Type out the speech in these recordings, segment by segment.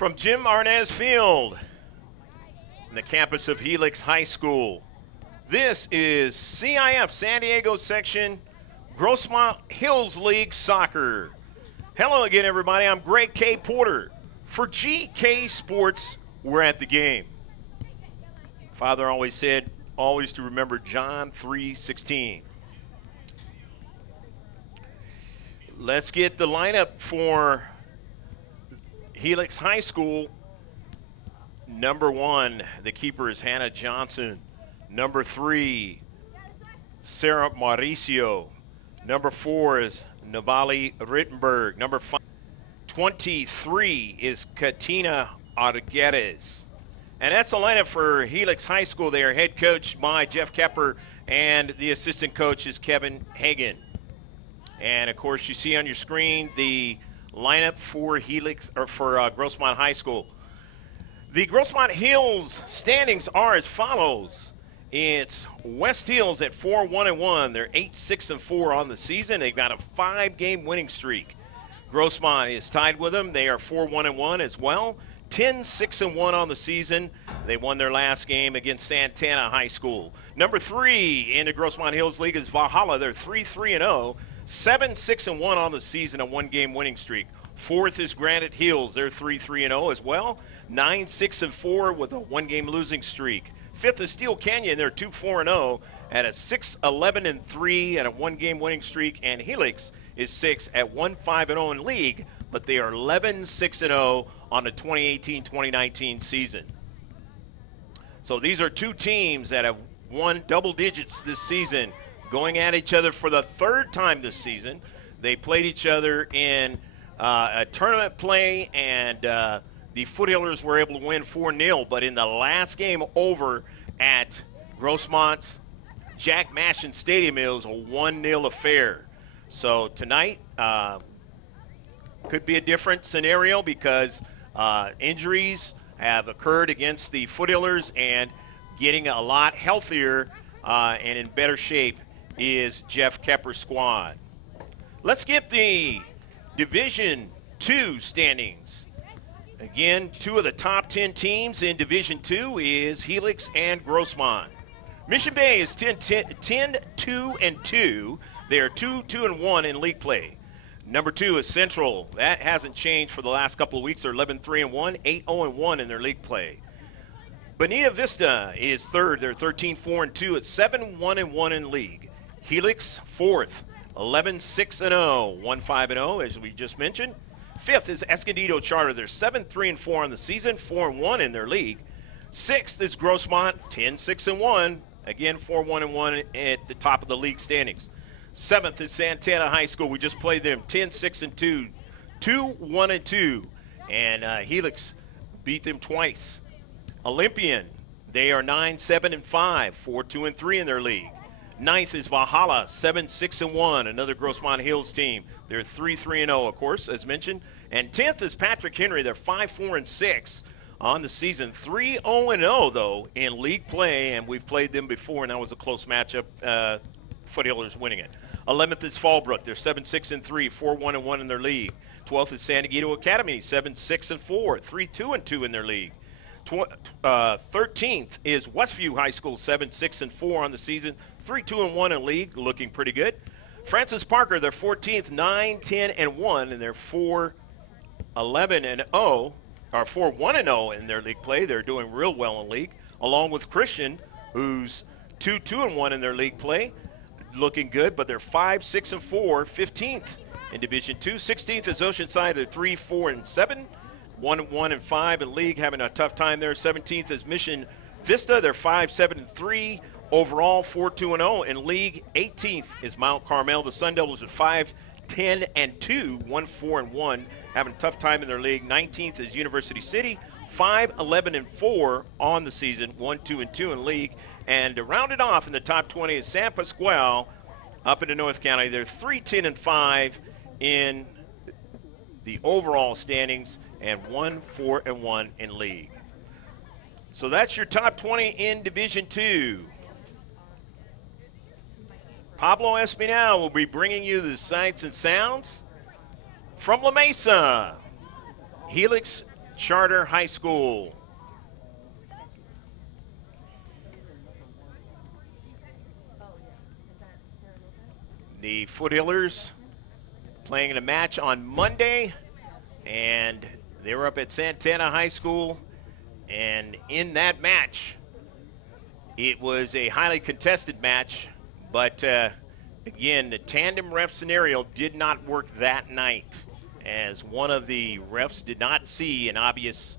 From Jim Arnaz Field, in the campus of Helix High School, this is C.I.F. San Diego section Grossmont Hills League Soccer. Hello again, everybody. I'm Greg K. Porter. For GK Sports, we're at the game. Father always said, always to remember John 3:16. Let's get the lineup for Helix High School. Number 1, the keeper is Hannah Johnson. Number 3, Sarah Mauricio. Number 4 is Navali Rittenberg. Number 5, 23 is Katina Arguedes. And that's the lineup for Helix High School. They are head coached by Jeff Kepper, and the assistant coach is Kevin Hagan. And of course, you see on your screen the lineup for Helix, or for Grossmont High School. The Grossmont Hills standings are as follows. It's West Hills at 4-1-1. They're 8-6-4 on the season. They've got a 5-game winning streak. Grossmont is tied with them. They are 4-1-1 as well. 10-6-1 on the season. They won their last game against Santana High School. Number 3 in the Grossmont Hills League is Valhalla. They're 3-3-0. 7-6-1 on the season, a 1-game winning streak. 4th is Granite Hills. They're 3-3-0 as well. 9-6-4 with a 1-game losing streak. 5th is Steel Canyon. They're 2-4-0 at a 6-11-3 and a 1-game winning streak. And Helix is 6 at 1-5-0 in league, but they are 11-6-0 on the 2018-2019 season. So these are two teams that have won double digits this season, going at each other for the 3rd time this season. They played each other in a tournament play, and the Foothillers were able to win 4-0. But in the last game over at Grossmont's Jack Mashin Stadium, it was a 1-0 affair. So tonight could be a different scenario because injuries have occurred against the Foothillers, and getting a lot healthier and in better shape is Jeff Kepper's squad. Let's get the Division II standings. Again, 2 of the top 10 teams in Division II is Helix and Grossmont. Mission Bay is 10-2-2. They are 2-2-1 in league play. Number 2 is Central. That hasn't changed for the last couple of weeks. They're 11-3-1, 8-0-1 in their league play. Bonita Vista is 3rd. They're 13-4-2 at 7-1-1 in league. Helix 4th, 11-6-0, 1-5-0 as we just mentioned. 5th is Escondido Charter. They're 7-3-4 on the season, 4-1 in their league. 6th is Grossmont, 10-6-1, again 4-1-1 at the top of the league standings. 7th is Santana High School. We just played them 10-6-2, 2-1-2, and Helix beat them twice. Olympian, they are 9-7-5, 4-2-3 in their league. 9th is Valhalla, 7-6-1, another Grossmont Hills team. They're 3-3-0, of course, as mentioned. And 10th is Patrick Henry. They're 5-4-6 on the season. 3-0-0, though, in league play, and we've played them before, and that was a close matchup. Foothillers winning it. 11th is Fallbrook. They're 7-6-3, 4-1-1 in their league. 12th is San Diego Academy, 7-6-4, 3-2-2 in their league. 13th is Westview High School, 7-6-4 on the season, 3-2-1 in league, looking pretty good. Francis Parker, they're 14th, 9-10-1, and they're 4-11-0, or 4-1-0 in their league play. They're doing real well in league, along with Christian, who's 2-2-1 in their league play, looking good, but they're 5-6-4, 15th in Division II. 16th is Oceanside, they're 3-4-7. 1-1-5 in league, having a tough time there. 17th is Mission Vista. They're 5-7-3 overall, 4-2-0 in league. 18th is Mount Carmel. The Sun Devils are 5-10-2, 1-4-1, having a tough time in their league. 19th is University City, 5-11-4 on the season, 1-2-2 in league. And to round it off in the top 20 is San Pasqual up into North County. They're 3-10-5 in the overall standings, and 1-4-1 in league. So that's your top 20 in Division II. Pablo Espinal will be bringing you the sights and sounds from La Mesa. Helix Charter High School. The Foothillers playing in a match on Monday, and they were up at Santana High School, and in that match, it was a highly contested match, but again, the tandem ref scenario did not work that night, as one of the refs did not see an obvious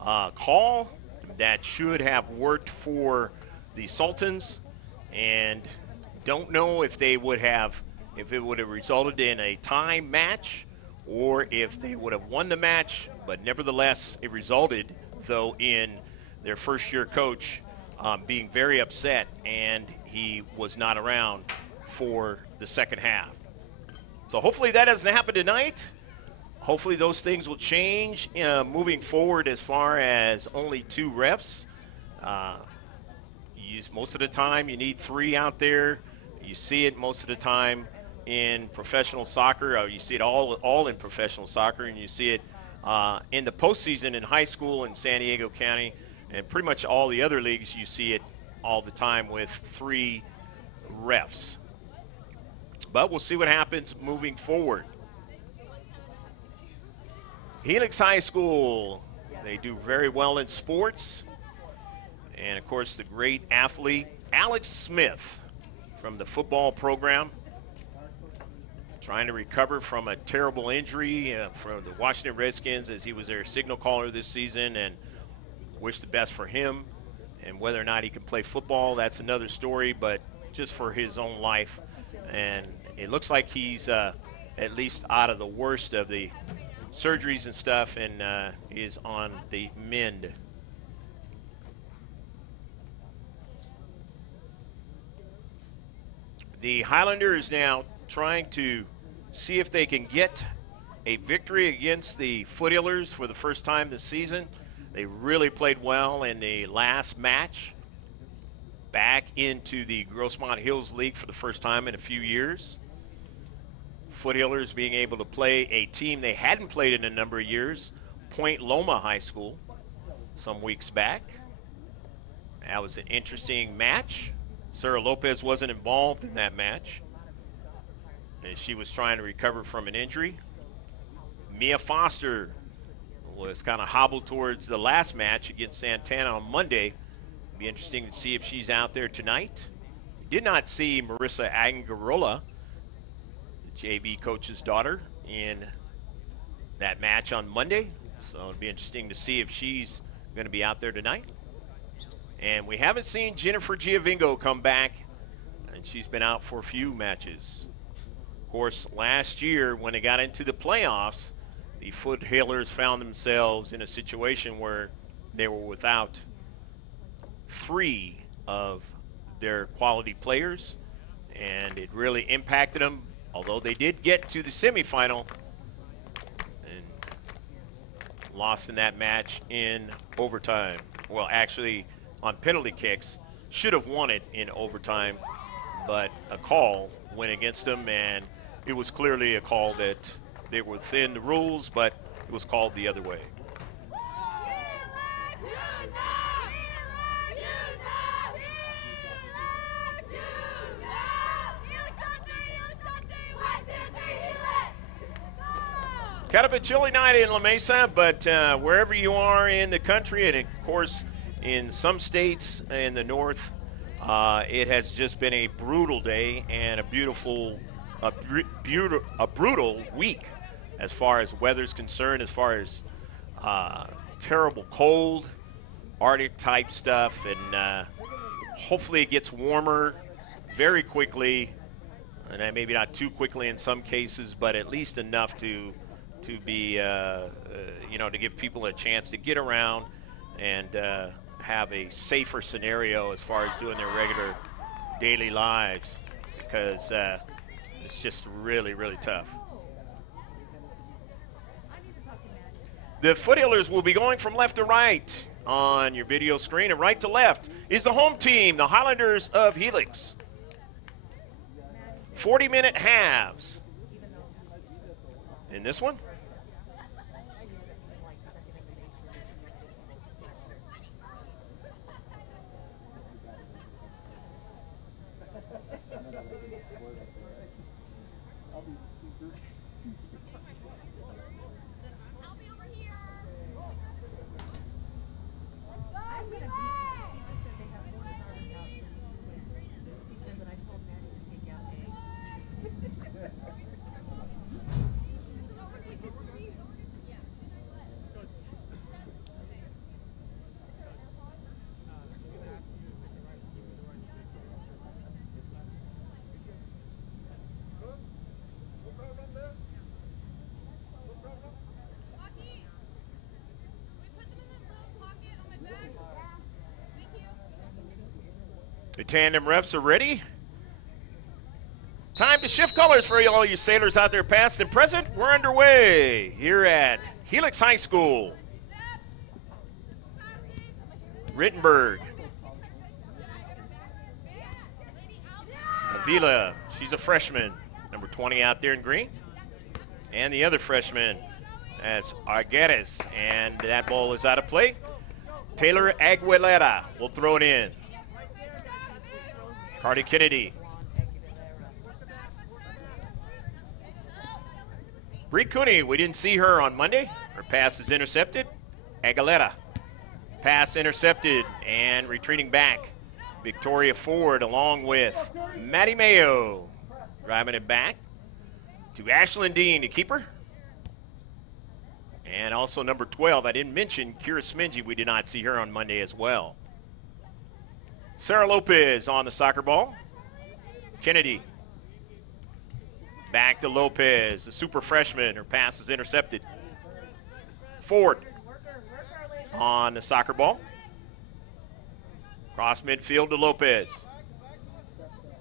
call that should have worked for the Sultans, and don't know if they would have, if it would have resulted in a tie match or if they would have won the match, but nevertheless, it resulted, though, in their first-year coach being very upset, and he was not around for the second half. So hopefully that doesn't happen tonight. Hopefully those things will change moving forward as far as only 2 refs. Most of the time you need 3 out there. You see it most of the time in professional soccer. You see it all in professional soccer, and you see it in the postseason in high school in San Diego County, and pretty much all the other leagues you see it all the time with 3 refs. But we'll see what happens moving forward. Helix High School, they do very well in sports. And, of course, the great athlete, Alex Smith, from the football program, trying to recover from a terrible injury from the Washington Redskins, as he was their signal caller this season, and wish the best for him. And whether or not he can play football, that's another story, but just for his own life. And it looks like he's at least out of the worst of the surgeries and stuff, and is on the mend. The Highlanders now trying to see if they can get a victory against the Foothillers for the first time this season. They really played well in the last match, back into the Grossmont Hills League for the first time in a few years. Foothillers being able to play a team they hadn't played in a number of years, Point Loma High School, some weeks back. That was an interesting match. Sarah Lopez wasn't involved in that match, as she was trying to recover from an injury. Mia Foster was kind of hobbled towards the last match against Santana on Monday. It'll be interesting to see if she's out there tonight. Did not see Marissa Angarola, the JV coach's daughter, in that match on Monday. So it'll be interesting to see if she's going to be out there tonight. And we haven't seen Jennifer Giovingo come back, and she's been out for a few matches. Of course, last year when they got into the playoffs, the Foothillers found themselves in a situation where they were without 3 of their quality players, and it really impacted them, although they did get to the semifinal and lost in that match in overtime. Well, actually, on penalty kicks, should have won it in overtime, but a call went against them, and it was clearly a call that they were within the rules, but it was called the other way. Kind of a chilly night in La Mesa, but wherever you are in the country, and of course in some states in the north, it has just been a brutal day and a brutal week as far as weather's concerned, as far as terrible cold, Arctic type stuff, and hopefully it gets warmer very quickly, and maybe not too quickly in some cases, but at least enough to be to give people a chance to get around and have a safer scenario as far as doing their regular daily lives, because it's just really, really tough. The Foothillers will be going from left to right on your video screen, and right to left is the home team, the Highlanders of Helix. 40-minute halves. In this one? The tandem refs are ready. Time to shift colors for all you sailors out there past and present. We're underway here at Helix High School. Rittenberg. Avila, she's a freshman. Number 20 out there in green. And the other freshman, that's Arguedas. And that ball is out of play. Taylor Aguilera will throw it in. Cardi Kennedy. Bree Cooney, we didn't see her on Monday. Her pass is intercepted. Aguilera. Pass intercepted and retreating back. Victoria Ford along with Maddie Mayo. Driving it back to Ashlyn Dean, the keeper. And also number 12, I didn't mention Kira Smingy. We did not see her on Monday as well. Sarah Lopez on the soccer ball. Kennedy. Back to Lopez, the super freshman. Her pass is intercepted. Ford on the soccer ball. Cross midfield to Lopez.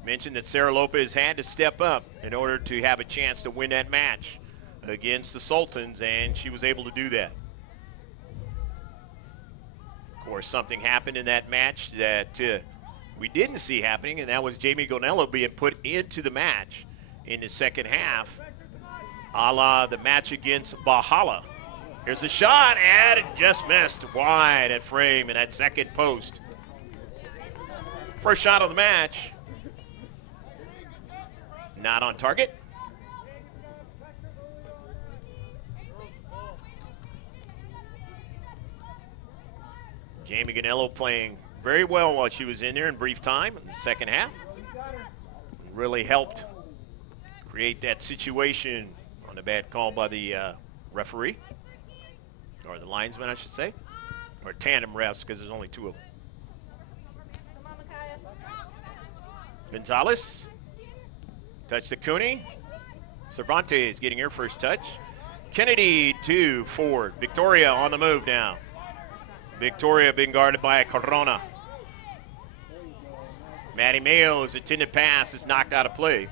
Mentioned that Sarah Lopez had to step up in order to have a chance to win that match against the Sultans, and she was able to do that. Of course, something happened in that match that we didn't see happening, and that was Jamie Gonello being put into the match in the second half, a la the match against Bahala. Here's a shot, and it just missed wide at frame in that second post. First shot of the match. Not on target. Jamie Gonello playing very well while she was in there in brief time in the second half. Really helped create that situation on a bad call by the referee, or the linesman, I should say, or tandem refs, because there's only two of them. Gonzalez, touch to Cooney. Cervantes getting her first touch. Kennedy to Ford. Victoria on the move now. Victoria being guarded by Corona. Maddie Mayo's intended pass is knocked out of play,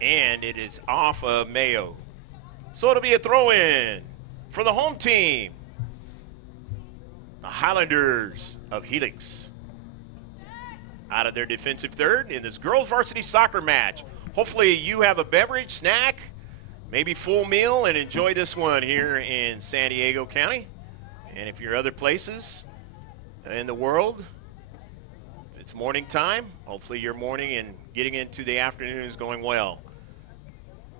and it is off of Mayo. So it'll be a throw-in for the home team, the Highlanders of Helix, out of their defensive third in this girls varsity soccer match. Hopefully you have a beverage, snack, maybe full meal, and enjoy this one here in San Diego County. And if you're other places in the world, if it's morning time, hopefully your morning and getting into the afternoon is going well.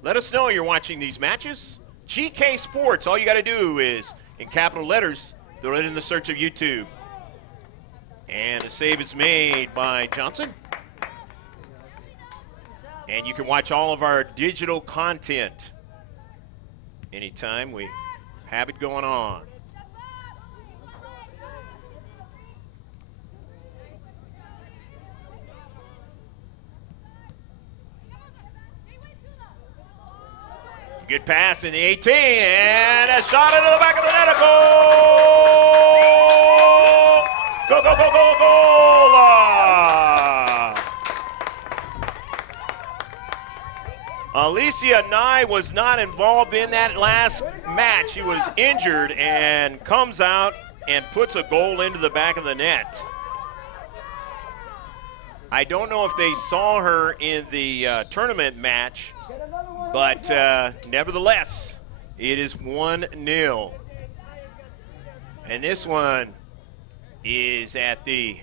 Let us know you're watching these matches. GK Sports, all you got to do is, in capital letters, throw it in the search of YouTube. And the save is made by Johnson. And you can watch all of our digital content anytime we have it going on. Good pass in the 18, and a shot into the back of the net. A goal! Go, go, go, go, goal! Alicia Nye was not involved in that last match. She was injured and comes out and puts a goal into the back of the net. I don't know if they saw her in the tournament match, but nevertheless, it is 1-0. And this one is at the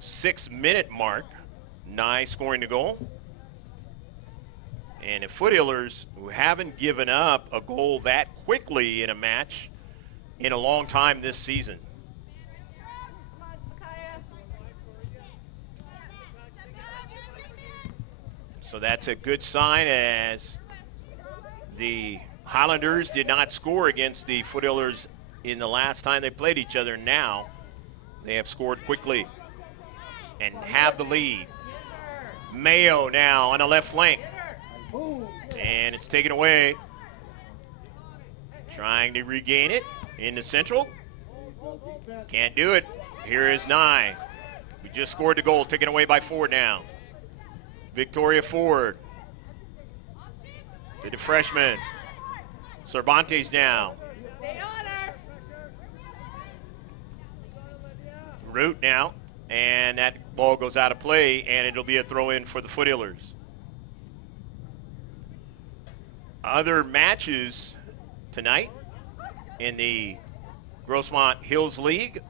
6-minute mark. Nye scoring the goal. And the Foothillers, who haven't given up a goal that quickly in a match in a long time this season. So that's a good sign, as the Highlanders did not score against the Foothillers in the last time they played each other. Now they have scored quickly and have the lead. Mayo now on the left flank. And it's taken away. Trying to regain it in the central. Can't do it. Here is Nye. We just scored the goal, taken away by Ford now. Victoria Ford to the freshman. Cervantes now. Root now. And that ball goes out of play, and it'll be a throw-in for the Foothillers. Other matches tonight in the Grossmont Hills League.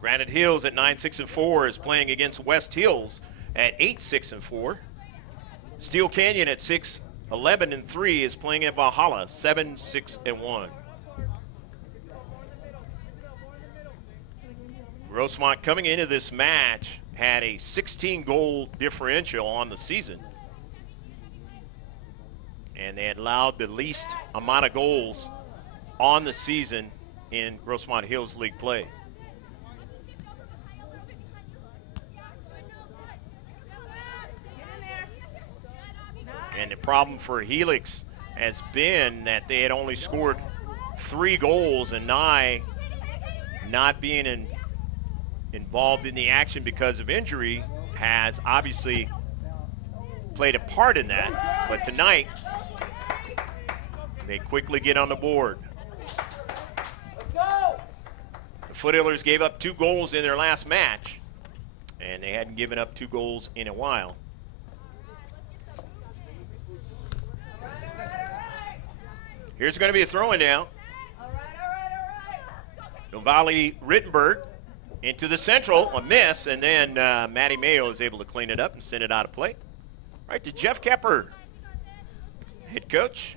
Granite Hills at 9-6-4 is playing against West Hills at 8-6-4. Steel Canyon at 6-11-3 is playing at Valhalla 7-6-1. Grossmont, coming into this match, had a 16-goal differential on the season. And they had allowed the least amount of goals on the season in Grossmont Hills League play. And the problem for Helix has been that they had only scored 3 goals, and Nye, not being involved in the action because of injury, has obviously played a part in that. But tonight, they quickly get on the board. The Foothillers gave up 2 goals in their last match, and they hadn't given up 2 goals in a while. Here's going to be a throw-in now. Novali Rittenberg into the central, a miss, and then Matty Mayo is able to clean it up and send it out of play. Right to Jeff Kepper, head coach.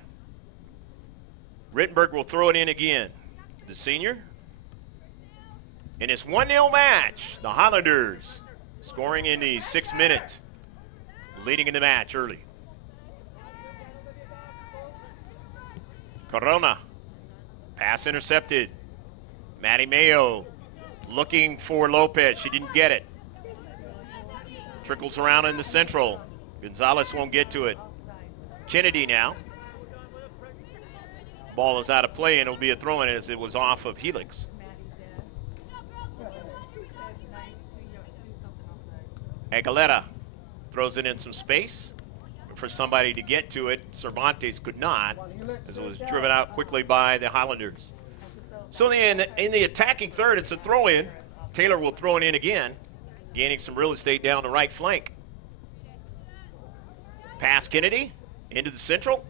Rittenberg will throw it in again. The senior. In this 1-0 match, the Highlanders scoring in the 6th minute, leading in the match early. Corona, pass intercepted. Matty Mayo looking for Lopez. She didn't get it. Trickles around in the central. Gonzalez won't get to it. Kennedy now. Ball is out of play, and it'll be a throw-in as it was off of Helix. Aguilera throws it in some space for somebody to get to it. Cervantes could not, as it was driven out quickly by the Highlanders. So in the attacking third, it's a throw-in. Taylor will throw it in again, gaining some real estate down the right flank. Pass Kennedy into the central.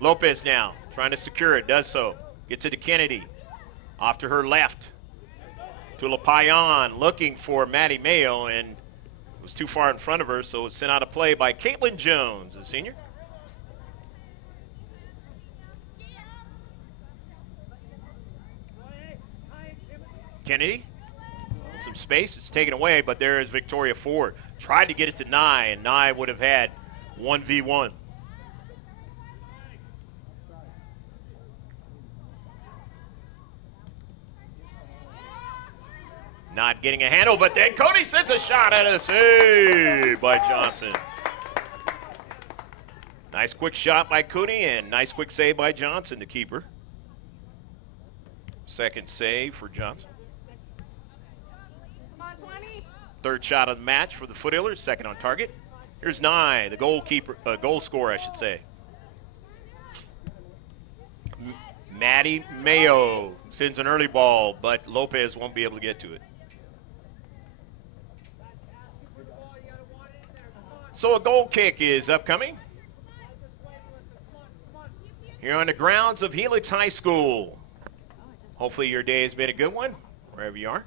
Lopez now trying to secure it, does so. Gets it to Kennedy. Off to her left. To LaPayan, looking for Matty Mayo, and it was too far in front of her, so it was sent out of play by Caitlin Jones, the senior. Kennedy, some space, it's taken away, but there is Victoria Ford. Tried to get it to Nye, and Nye would have had 1v1. Not getting a handle, but then Cody sends a shot out of the save by Johnson. Nice quick shot by Cooney, and nice quick save by Johnson, the keeper. Second save for Johnson. Third shot of the match for the Foothillers, second on target. Here's Nye, the goal scorer, I should say. Matty Mayo sends an early ball, but Lopez won't be able to get to it. So a goal kick is upcoming here on the grounds of Helix High School. Hopefully your day has been a good one, wherever you are.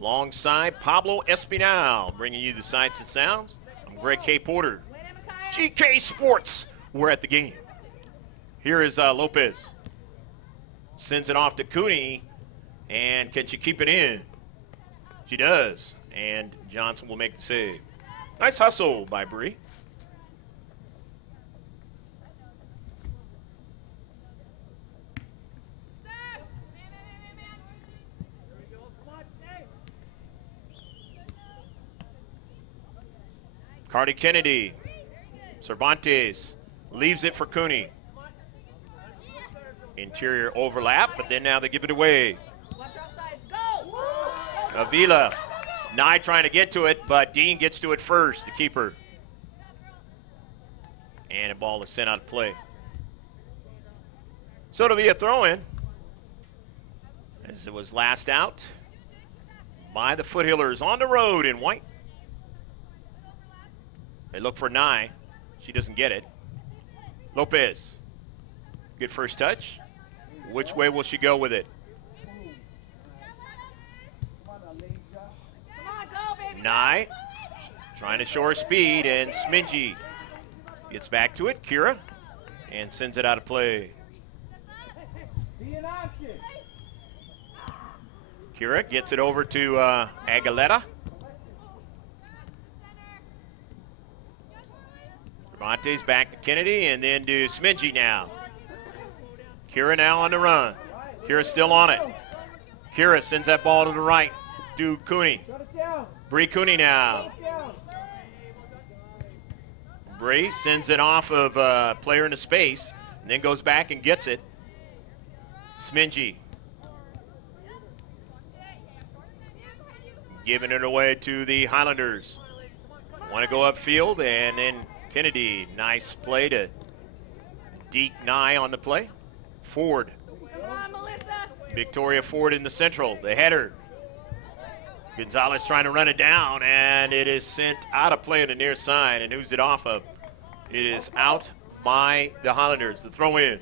Alongside Pablo Espinal, bringing you the sights and sounds. I'm Greg K. Porter. GK Sports. We're at the game. Here is Lopez. Sends it off to Cooney. And can she keep it in? She does. And Johnson will make the save. Nice hustle by Bree. Cardi Kennedy. Cervantes leaves it for Cooney. Interior overlap, but then now they give it away. Avila. Nye trying to get to it, but Dean gets to it first, the keeper. And the ball is sent out of play. So it'll be a throw-in, as it was last out by the Foothillers on the road in white. They look for Nye. She doesn't get it. Lopez. Good first touch. Which way will she go with it? Nye trying to show her speed, and Smingy gets back to it. Kira, and sends it out of play. Kira gets it over to Aguilera. Cervantes back to Kennedy, and then to Smingy now. Kira now on the run. Kira still on it. Kira sends that ball to the right to Cooney. Bree Cooney now. Bree sends it off of a player into space, and then goes back and gets it. Smingy. Giving it away to the Highlanders. Want to go upfield, and then Kennedy. Nice play to Deke Nye on the play. Ford. Victoria Ford in the central. The header. Gonzalez trying to run it down, and it is sent out of play to the near side. And who's it off of? It is out by the Highlanders. The throw in.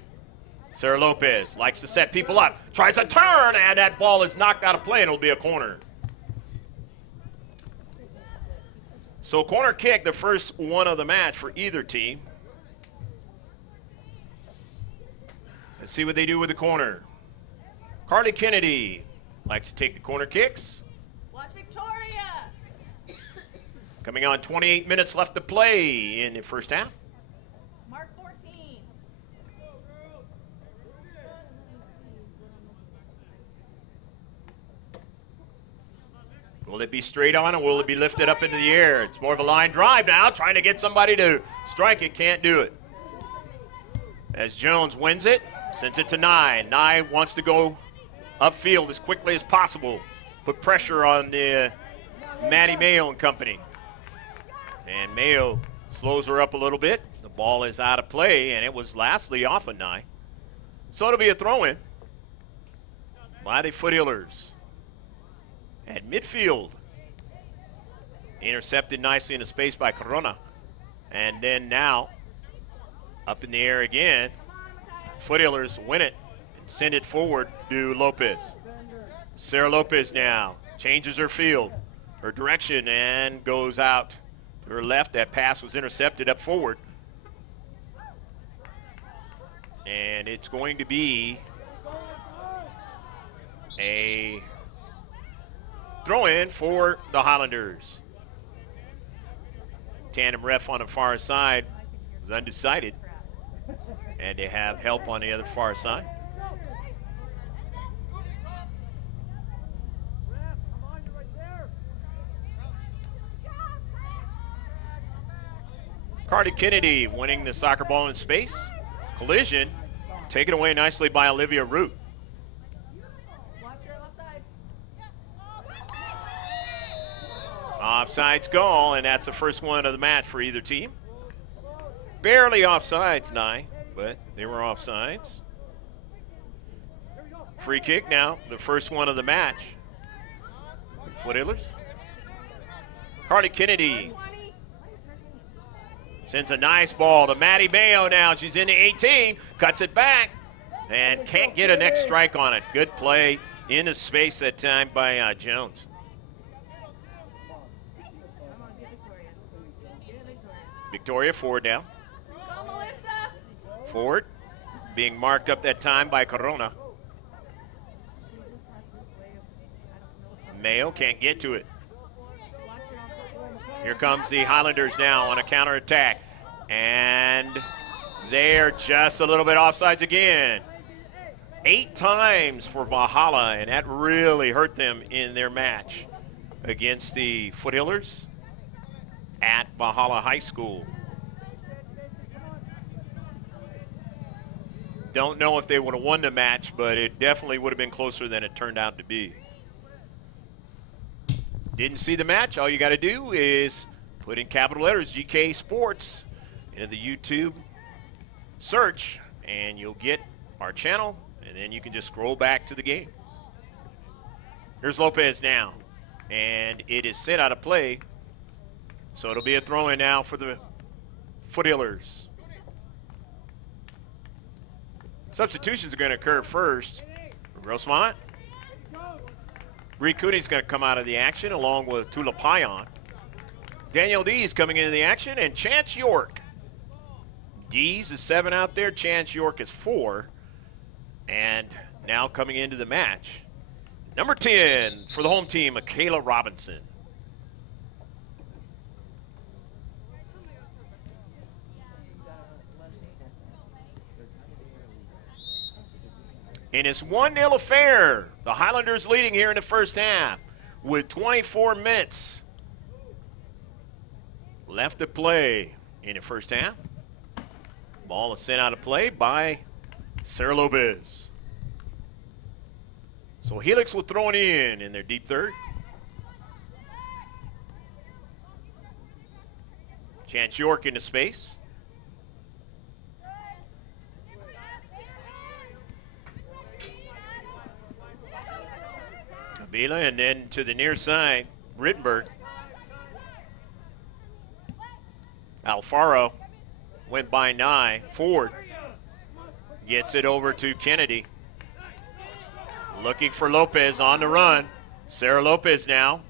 Sarah Lopez likes to set people up. Tries a turn, and that ball is knocked out of play, and it'll be a corner. So corner kick, the first one of the match for either team. Let's see what they do with the corner. Carly Kennedy likes to take the corner kicks. Watch Victoria. Coming on 28 minutes left to play in the first half. Mark 14. Will it be straight on, or will it be lifted up into the air? It's more of a line drive now, trying to get somebody to strike it. Can't do it. As Jones wins it, sends it to Nye. Nye wants to go upfield as quickly as possible. Put pressure on the Maddie Mayo and company. And Mayo slows her up a little bit. The ball is out of play, and it was lastly off of Nye. So it'll be a throw-in by the Foothillers. At midfield. Intercepted nicely in the space by Corona. And then now, up in the air again. Foothillers win it and send it forward to Lopez. Sarah Lopez now changes her field, her direction, and goes out to her left. That pass was intercepted up forward. And it's going to be a throw-in for the Highlanders. Tandem ref on the far side was undecided. And they have help on the other far side. Cardi Kennedy winning the soccer ball in space. Collision taken away nicely by Olivia Root. Offsides goal, and that's the first one of the match for either team. Barely offsides, Nye, but they were offsides. Free kick now, the first one of the match. Foothillers. Carly Kennedy sends a nice ball to Maddie Mayo now. She's in the 18, cuts it back, and can't get a next strike on it. Good play into space that time by Jones. Victoria, forward now. Go, Melissa. Forward, being marked up that time by Corona. Mayo can't get to it. Here comes the Highlanders now on a counterattack. And they're just a little bit offsides again. 8 times for Valhalla, and that really hurt them in their match against the Foothillers at Valhalla High School. Don't know if they would have won the match, but it definitely would have been closer than it turned out to be. Didn't see the match? All you got to do is put in capital letters GK Sports into the YouTube search, and you'll get our channel, and then you can just scroll back to the game. Here's Lopez now, and it is sent out of play, so it'll be a throw-in now for the Foothillers. Substitutions are going to occur first for Grossmont. Bree Cooney's going to come out of the action along with Tula Payan. Daniel Dees coming into the action, and Chance York. Dees is 7 out there, Chance York is 4. And now coming into the match, number 10 for the home team, Michaela Robinson. And it's 1-0 affair. The Highlanders leading here in the first half with 24 minutes left to play in the first half. Ball is sent out of play by Sarah Lopez. So Helix will throw it in their deep third. Chance York into space. Kabila, and then to the near side, Rittenberg. Alfaro went by Nye. Ford gets it over to Kennedy. Looking for Lopez on the run. Sarah Lopez now.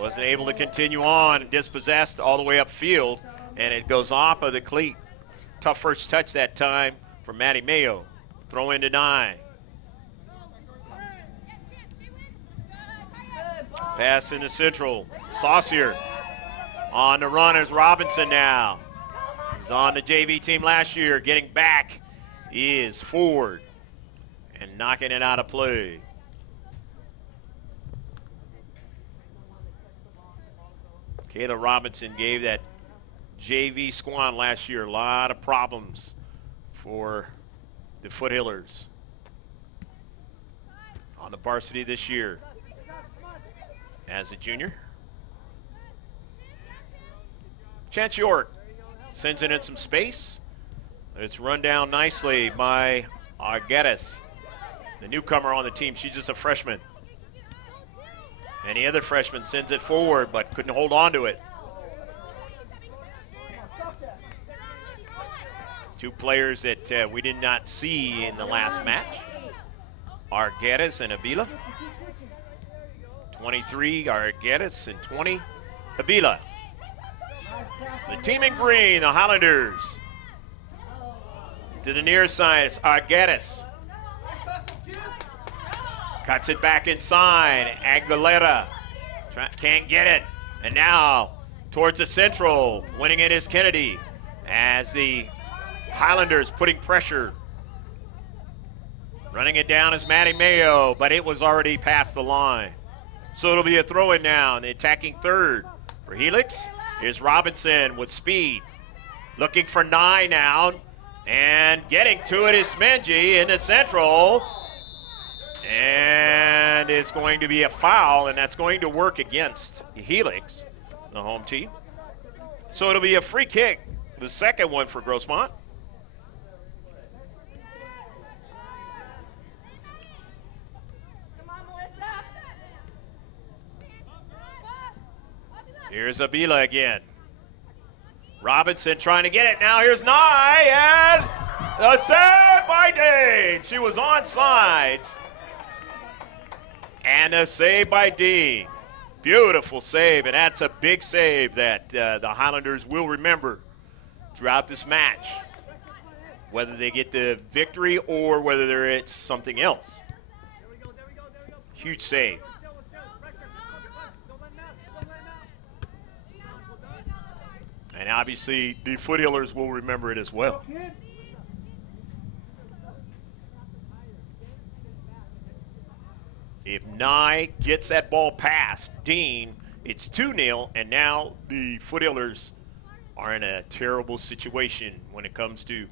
Wasn't able to continue on. Dispossessed all the way upfield, and it goes off of the cleat. Tough first touch that time for Maddie Mayo. Throw into Nye. Pass into Central. Saucier on the run is Robinson now. He's on the JV team last year. Getting back is Ford and knocking it out of play. Kayla Robinson gave that JV squad last year a lot of problems for the Foothillers. On the varsity this year as a junior. Chance York sends it in some space. It's run down nicely by Arguedas, the newcomer on the team. She's just a freshman. And the other freshman sends it forward, but couldn't hold on to it. 2 players that we did not see in the last match. Arguedas and Avila. 23 Arguedas and 20 Avila. The team in green, the Highlanders. To the near side, it's Arguedas. Cuts it back inside. Aguilera can't get it. And now towards the central. Winning it is Kennedy as the Highlanders putting pressure. Running it down is Maddie Mayo, but it was already past the line. So it'll be a throw-in now. And the attacking third for Helix is Robinson with speed. Looking for Nye now. And getting to it is Smenji in the central. And it's going to be a foul, and that's going to work against Helix, the home team. So it'll be a free kick, the second one for Grossmont. Come on, Melissa. Here's Avila again. Robinson trying to get it now. Here's Nye, and a save by Dane. She was onside. And a save by Dean. Beautiful save, and that's a big save that the Highlanders will remember throughout this match, whether they get the victory or whether it's something else. Huge save. And obviously, the Foothillers will remember it as well. If Nye gets that ball past Dean, it's 2-0, and now the Foothillers are in a terrible situation when it comes to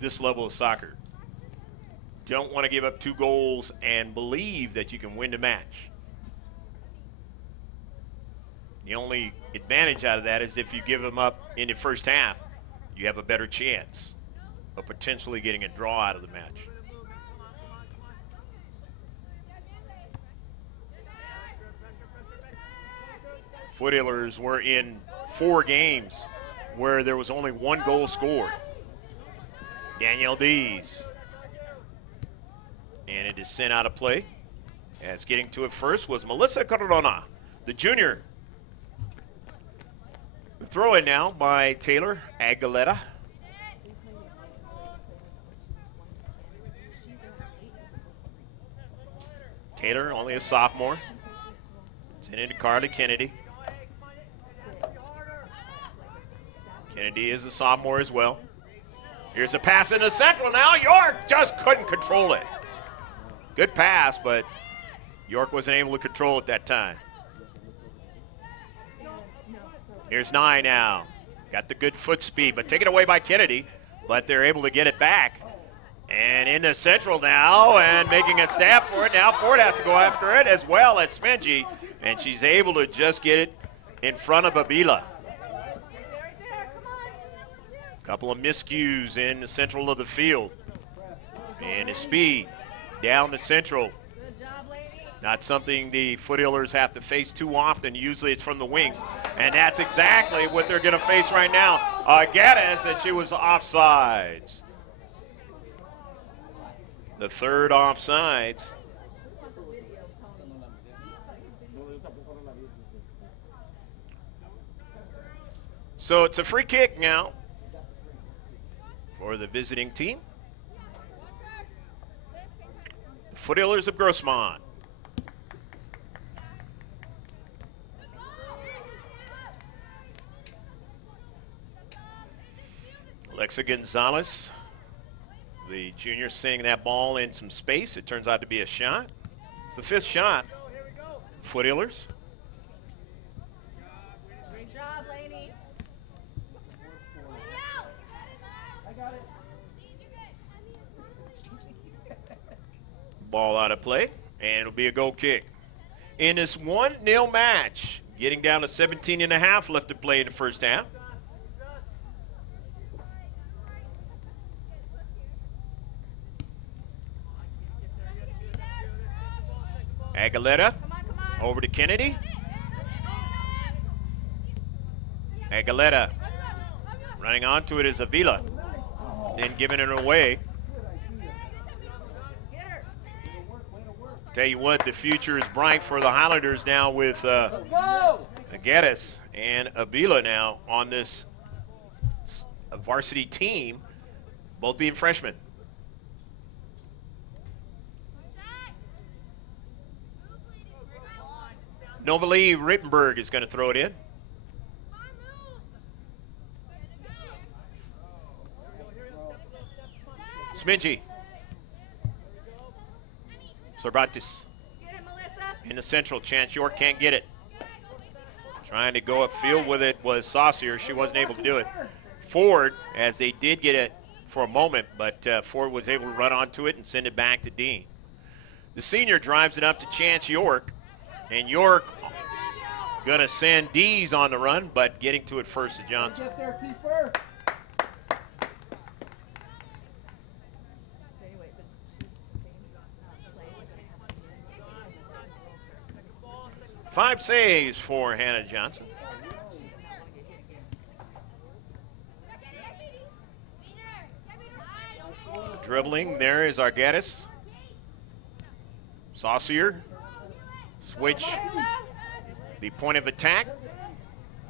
this level of soccer. Don't want to give up 2 goals and believe that you can win the match. The only advantage out of that is if you give them up in the first half, you have a better chance of potentially getting a draw out of the match. Foothillers were in 4 games where there was only 1 goal scored. Danielle Dees. And it is sent out of play. As getting to it first was Melissa Corona, the junior. The throw in now by Taylor Aguilera. Taylor, only a sophomore. Sent into Carly Kennedy. Kennedy is a sophomore as well. Here's a pass into central now. York just couldn't control it. Good pass, but York wasn't able to control it that time. Here's Nye now. Got the good foot speed, but taken away by Kennedy, but they're able to get it back. And into central now, and making a stab for it. Now Ford has to go after it as well as Smingy, and she's able to just get it in front of Abila. Couple of miscues in the central of the field. And the speed down the central. Not something the Foothillers have to face too often. Usually it's from the wings. And that's exactly what they're going to face right now. Gaddis, and she was offsides. The third offsides. So it's a free kick now for the visiting team. The Foothillers of Grossmont. Alexa Gonzalez, the junior, sending that ball in some space. It turns out to be a shot. It's the 5th shot. Foothillers. Great job, Lainey. Ball out of play, and it'll be a goal kick. In this 1-0 match, getting down to 17.5 left to play in the first half. Aguilera over to Kennedy. Aguilera running onto it is Avila, then giving it away. Tell you what, the future is bright for the Highlanders now with Gaddis and Avila now on this varsity team, both being freshmen. Novalee Rittenberg is going to throw it in. Smingy. Cervantes. In the central, Chance York can't get it. Trying to go upfield with it was Saucier. She wasn't able to do it. Ford, as they did get it for a moment, but Ford was able to run onto it and send it back to Dean. The senior drives it up to Chance York, and York going to send Dees on the run, but getting to it first to Johnson. Get there, keeper. 5 saves for Hannah Johnson. Dribbling, there is Argatis. Saucier. Switch the point of attack,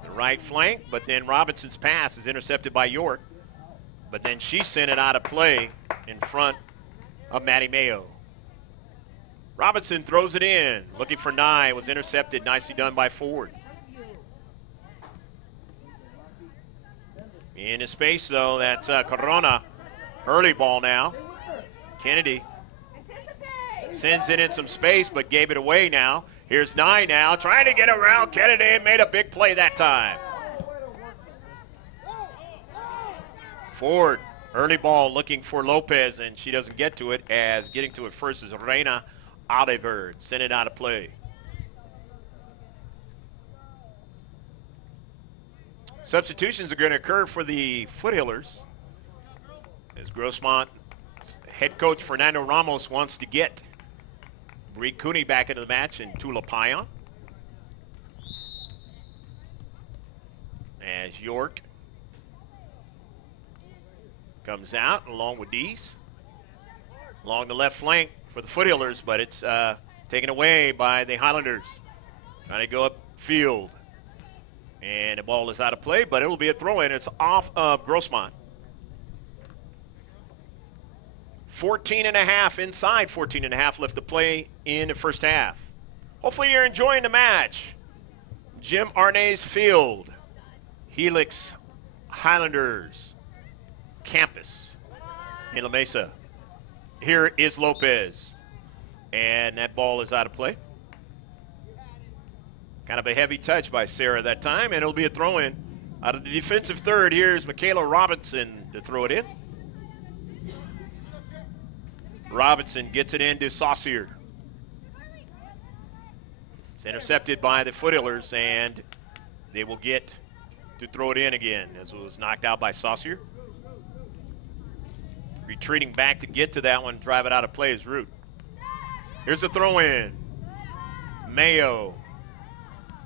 the right flank, but then Robinson's pass is intercepted by York. But then she sent it out of play in front of Maddie Mayo. Robinson throws it in, looking for Nye. It was intercepted, nicely done by Ford. Into space, though, that's Corona. Early ball now. Kennedy sends it in some space, but gave it away now. Here's Nye now, trying to get around Kennedy and made a big play that time. Ford, early ball looking for Lopez, and she doesn't get to it, as getting to it first is Reina Oliver. Sent it out of play. Substitutions are going to occur for the Foothillers, as Grossmont head coach Fernando Ramos wants to get Bree Cooney back into the match and Tula Payan. As York comes out along with Dees. Along the left flank for the Foothillers, but it's taken away by the Highlanders. Trying to go upfield. And the ball is out of play, but it will be a throw-in. It's off of Grossmont. 14.5 inside, 14.5 left to play in the first half. Hopefully you're enjoying the match. Jim Arnay's Field, Helix Highlanders campus in La Mesa. Here is Lopez, and that ball is out of play. Kind of a heavy touch by Sarah that time, and it'll be a throw-in. Out of the defensive third, here's Michaela Robinson to throw it in. Robinson gets it into Saucier. It's intercepted by the Foothillers, and they will get to throw it in again, as it was knocked out by Saucier. Retreating back to get to that one, drive it out of play is Root. Here's a throw-in. Mayo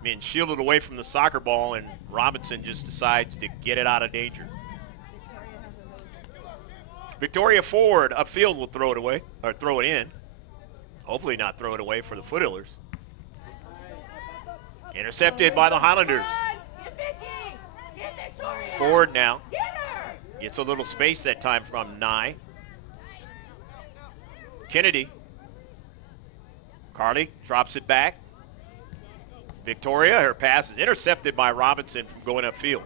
being shielded away from the soccer ball, and Robinson just decides to get it out of danger. Victoria Ford upfield will throw it away, or throw it in. Hopefully not throw it away for the Foothillers. Intercepted by the Highlanders. Ford now gets a little space that time from Nye. Kennedy. Carly drops it back. Victoria, her pass is intercepted by Robinson from going upfield.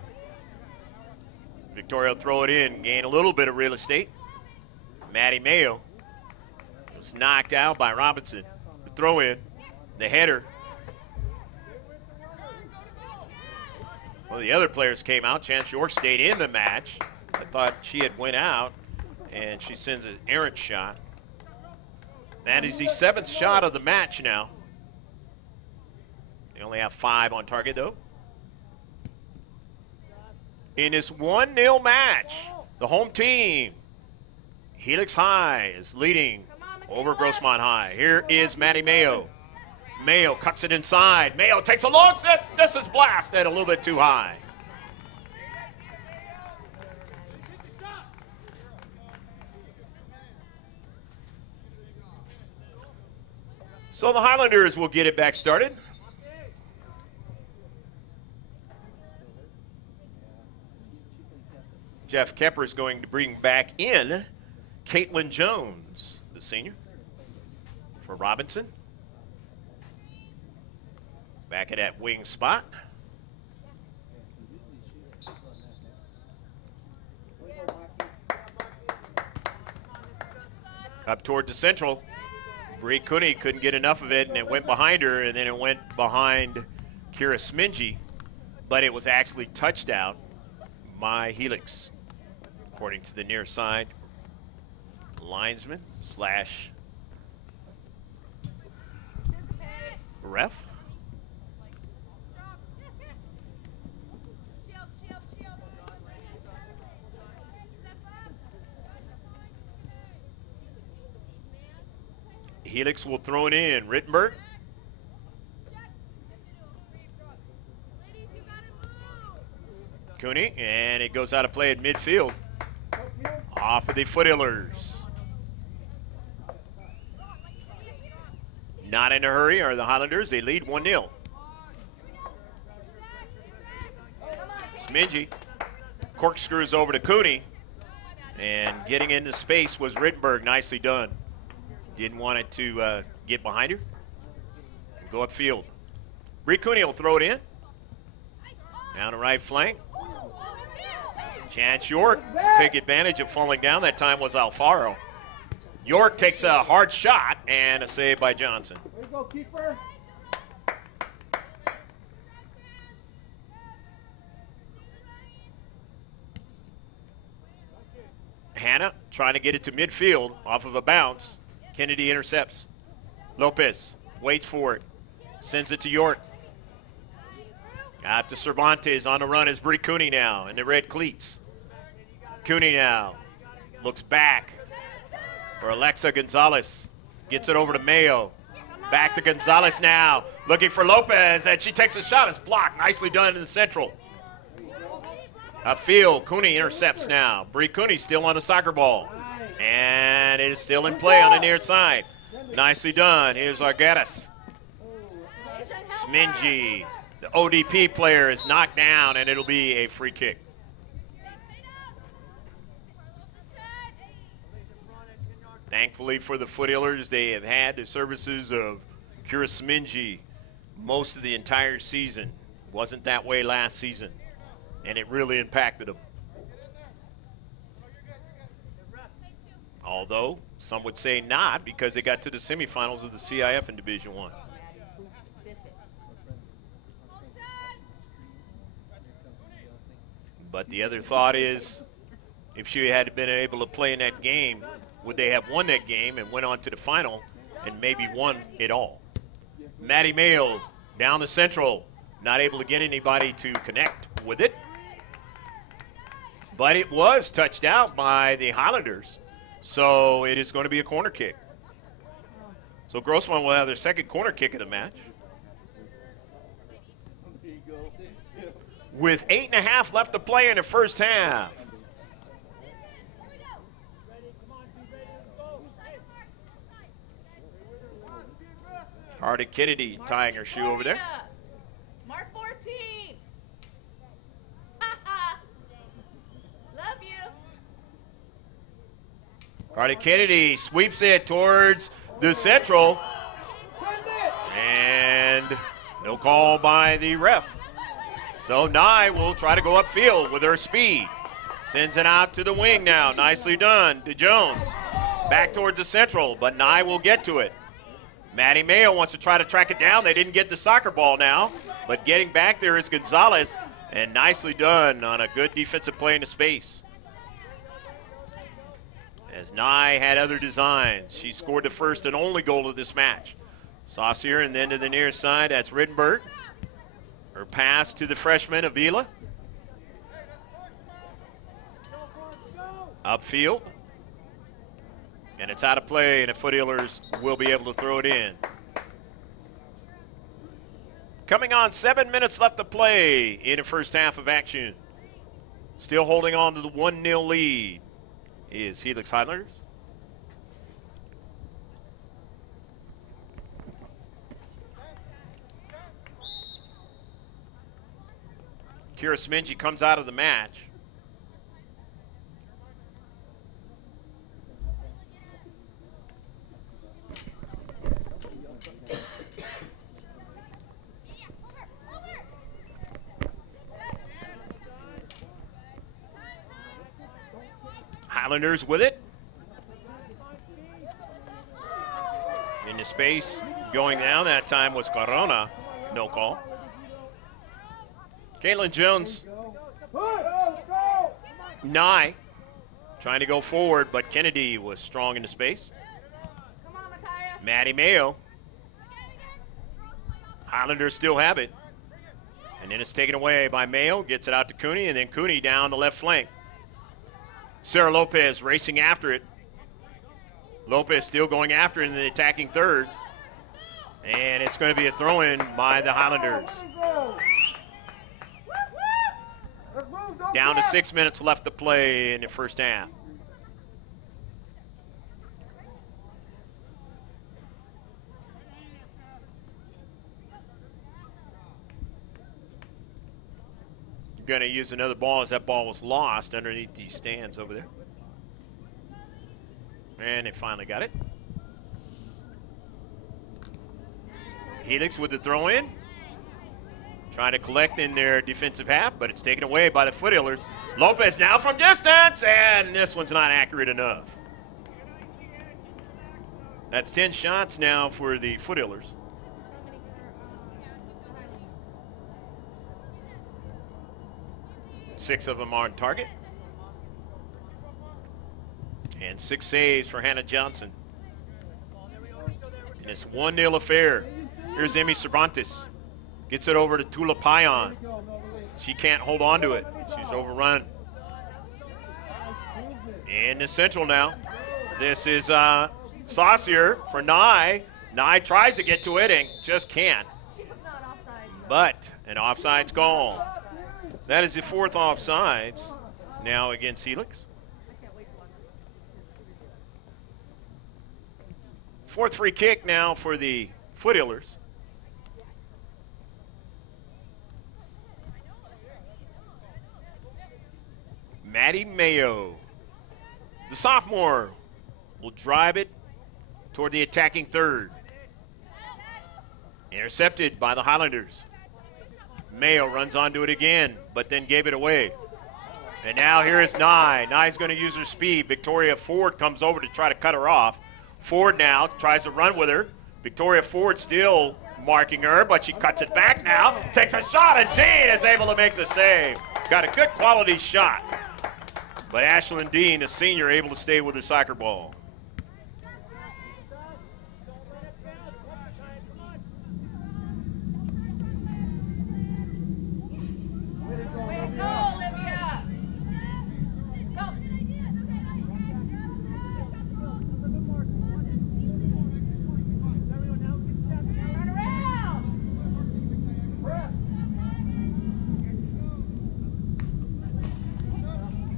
Victoria will throw it in, gain a little bit of real estate. Maddie Mayo was knocked out by Robinson. The throw in, the header. Well, the other players came out. Chance York stayed in the match. I thought she had went out, and she sends an errant shot. That is the 7th shot of the match now. They only have 5 on target, though. In this 1-0 match, the home team, Helix High, is leading over Grossmont High. Here is Maddie Mayo. Mayo cuts it inside. Mayo takes a long set. This is blasted a little bit too high. So the Highlanders will get it back started. Jeff Kepper is going to bring back in Caitlin Jones, the senior, for Robinson. Back at that wing spot. Up toward the central. Bree Cooney couldn't get enough of it, and it went behind her, and then it went behind Kira Smingy, but it was actually touched out by Helix, according to the near side linesman slash ref. Helix will throw it in. Rittenberg. Cooney, and it goes out of play at midfield. Off of the Foothillers. Not in a hurry are the Highlanders. They lead 1-0. Smingy. Corkscrews over to Cooney. And getting into space was Rittenberg. Nicely done. Didn't want it to get behind her. Go upfield. Bree Cooney will throw it in. Down the right flank. Chance York take advantage of falling down. That time was Alfaro. York takes a hard shot and a save by Johnson. There you go, keeper. Hannah trying to get it to midfield off of a bounce. Kennedy intercepts. Lopez waits for it. Sends it to York. Out to Cervantes. On the run is Bree Cooney now in the red cleats. Cooney now looks back for Alexa Gonzalez. Gets it over to Mayo. Back to Gonzalez now. Looking for Lopez, and she takes a shot. It's blocked. Nicely done in the central. Upfield, Cooney intercepts now. Bree Cooney still on the soccer ball. And it is still in play on the near side. Nicely done. Here's Arguedas. Smingy, the ODP player, is knocked down, and it'll be a free kick. Thankfully for the Foothillers, they have had the services of Kira Smingy most of the entire season. Wasn't that way last season, and it really impacted them. Although some would say not, because they got to the semifinals of the C.I.F. in Division I. But the other thought is, if she had been able to play in that game, would they have won that game and went on to the final and maybe won it all? Maddie Mayo down the central, not able to get anybody to connect with it. But it was touched out by the Highlanders. So it is going to be a corner kick. So Grossmont will have their second corner kick of the match. With 8.5 left to play in the first half. Hardy Kennedy tying her shoe over there. Mark 14. Love you. Hardy Kennedy sweeps it towards the central. And no call by the ref. So Nye will try to go upfield with her speed. Sends it out to the wing now. Nicely done to Jones. Back towards the central, but Nye will get to it. Maddie Mayo wants to try to track it down. They didn't get the soccer ball now, but getting back there is Gonzalez, and nicely done on a good defensive play into space. As Nye had other designs, she scored the first and only goal of this match. Saucier, and then to the near side, that's Rittenberg. Her pass to the freshman, Avila. Upfield. And it's out of play, and the Foothillers will be able to throw it in. Coming on, 7 minutes left to play in the first half of action. Still holding on to the 1-0 lead is Helix Highlanders. Kira Smingy comes out of the match. Highlanders with it. Into space, going down that time was Corona. No call. Caitlin Jones. Nye trying to go forward, but Kennedy was strong into space. Maddie Mayo. Highlanders still have it. And then it's taken away by Mayo. Gets it out to Cooney, and then Cooney down the left flank. Sarah Lopez racing after it. Lopez still going after it in the attacking third. And it's going to be a throw-in by the Highlanders. Down to 6 minutes left to play in the first half. going to use another ball as that ball was lost underneath these stands over there. And they finally got it. Helix with the throw in. Trying to collect in their defensive half, but it's taken away by the Foothillers. Lopez now from distance, and this one's not accurate enough. That's 10 shots now for the Foothillers. Six of them are on target. And 6 saves for Hannah Johnson. And it's 1-0 affair. Here's Emmy Cervantes. Gets it over to Tula Payan. She can't hold on to it. She's overrun. In the central now. This is Saucier for Nye. Nye tries to get to it and just can't. But an offside's call. That is the 4th offsides now against Helix. 4th free kick now for the Foothillers. Maddie Mayo, the sophomore, will drive it toward the attacking third. Intercepted by the Highlanders. Mayo runs onto it again, but then gave it away. And now here is Nye. Nye's going to use her speed. Victoria Ford comes over to try to cut her off. Ford now tries to run with her. Victoria Ford still marking her, but she cuts it back now. Takes a shot, and Dean is able to make the save. Got a good quality shot. But Ashlyn Dean, a senior, able to stay with the soccer ball. Way to go, Olivia! Go! Turn around!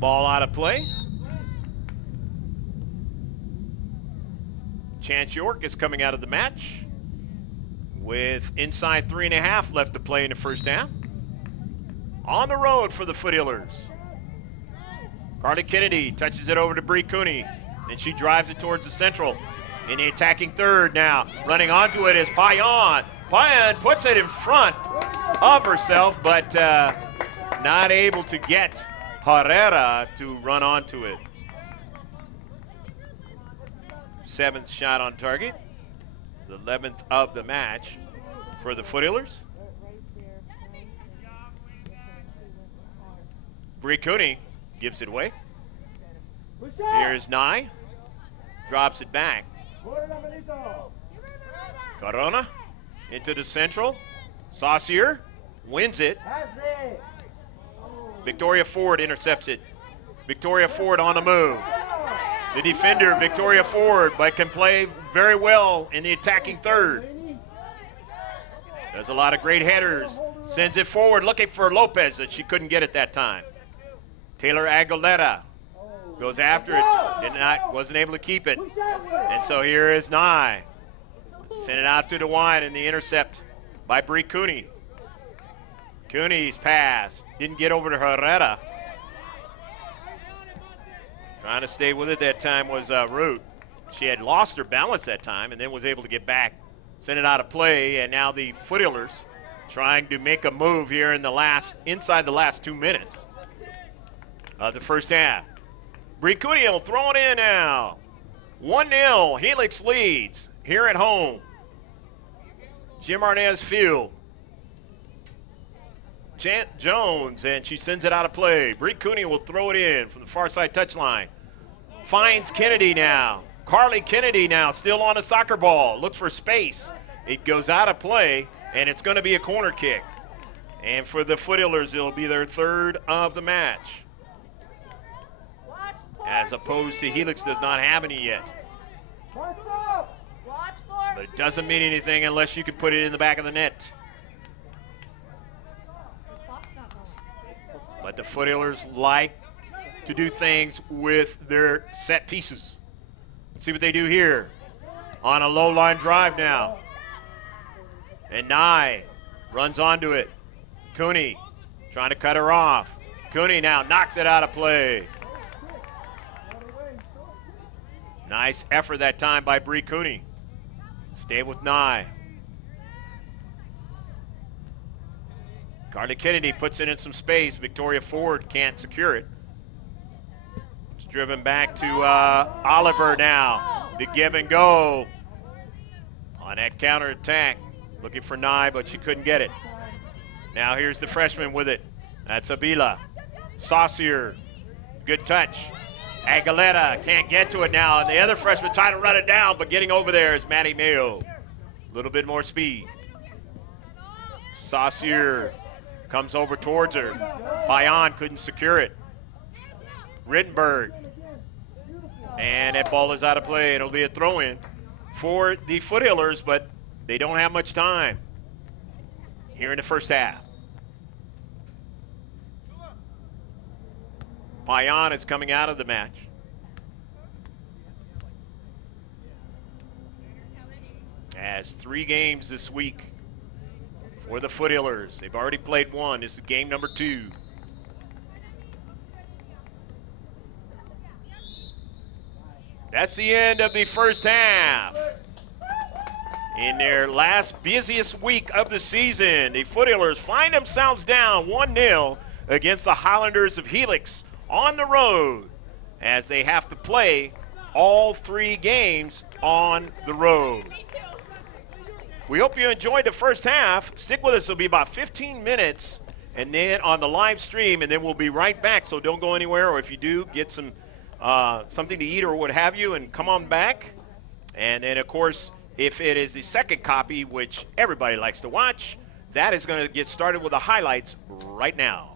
Ball out of play. Chance York is coming out of the match with inside 3.5 left to play in the first half. On the road for the Foothillers. Carly Kennedy touches it over to Bree Cooney, and she drives it towards the central. In the attacking third now, running onto it is Payan. Payan puts it in front of herself, but not able to get Herrera to run onto it. 7th shot on target, the 11th of the match for the Foothillers. Bree Cooney gives it away. Here's Nye, drops it back. Corona into the central. Saucier wins it. Victoria Ford intercepts it. Victoria Ford on the move. The defender, Victoria Ford, but can play very well in the attacking third. Does a lot of great headers. Sends it forward looking for Lopez, that she couldn't get it that time. Taylor Aguilera goes after it. Wasn't able to keep it. And so here is Nye. Send it out to the wide, and the intercept by Bree Cooney. Cooney's pass didn't get over to Herrera. Trying to stay with it that time was Root. She had lost her balance that time and then was able to get back, send it out of play, and now the Foothillers trying to make a move here in inside the last 2 minutes of the first half. Bree Cooney will throw it in now. 1-0, Helix leads here at home. Jim Arnaz Field. Jones, and she sends it out of play. Bree Cooney will throw it in from the far side touchline. Finds Kennedy now. Carly Kennedy now still on a soccer ball. Looks for space. It goes out of play, and it's going to be a corner kick. And for the Foothillers, it'll be their 3rd of the match. As opposed to Helix does not have any yet. But it doesn't mean anything unless you can put it in the back of the net. But the Foothillers like to do things with their set pieces. Let's see what they do here. On a low line drive now. And Nye runs onto it. Cooney Trying to cut her off. Cooney now knocks it out of play. Nice effort that time by Bree Cooney. Stay with Nye. Carly Kennedy puts it in some space. Victoria Ford can't secure it. It's driven back to Oliver now. The give and go on that counter attack. Looking for Nye, but she couldn't get it. Now here's the freshman with it. That's Abila. Saucier. Good touch. Aguilera can't get to it now. And the other freshman trying to run it down, but getting over there is Maddie Mayo. A little bit more speed. Saucier comes over towards her. Payan couldn't secure it. Rittenberg. And that ball is out of play. It'll be a throw-in for the Foothillers, but they don't have much time here in the first half. Payan is coming out of the match. Has 3 games this week for the Foothillers. They've already played 1. This is game number 2. That's the end of the first half. In their last busiest week of the season, the Foothillers find themselves down 1-0 against the Highlanders of Helix on the road as they have to play all 3 games on the road. We hope you enjoyed the first half. Stick with us. It'll be about 15 minutes and then on the live stream, and then we'll be right back. So don't go anywhere, or if you do, get some something to eat or what have you and come on back. And then, of course, if it is the second copy, which everybody likes to watch, that is going to get started with the highlights right now.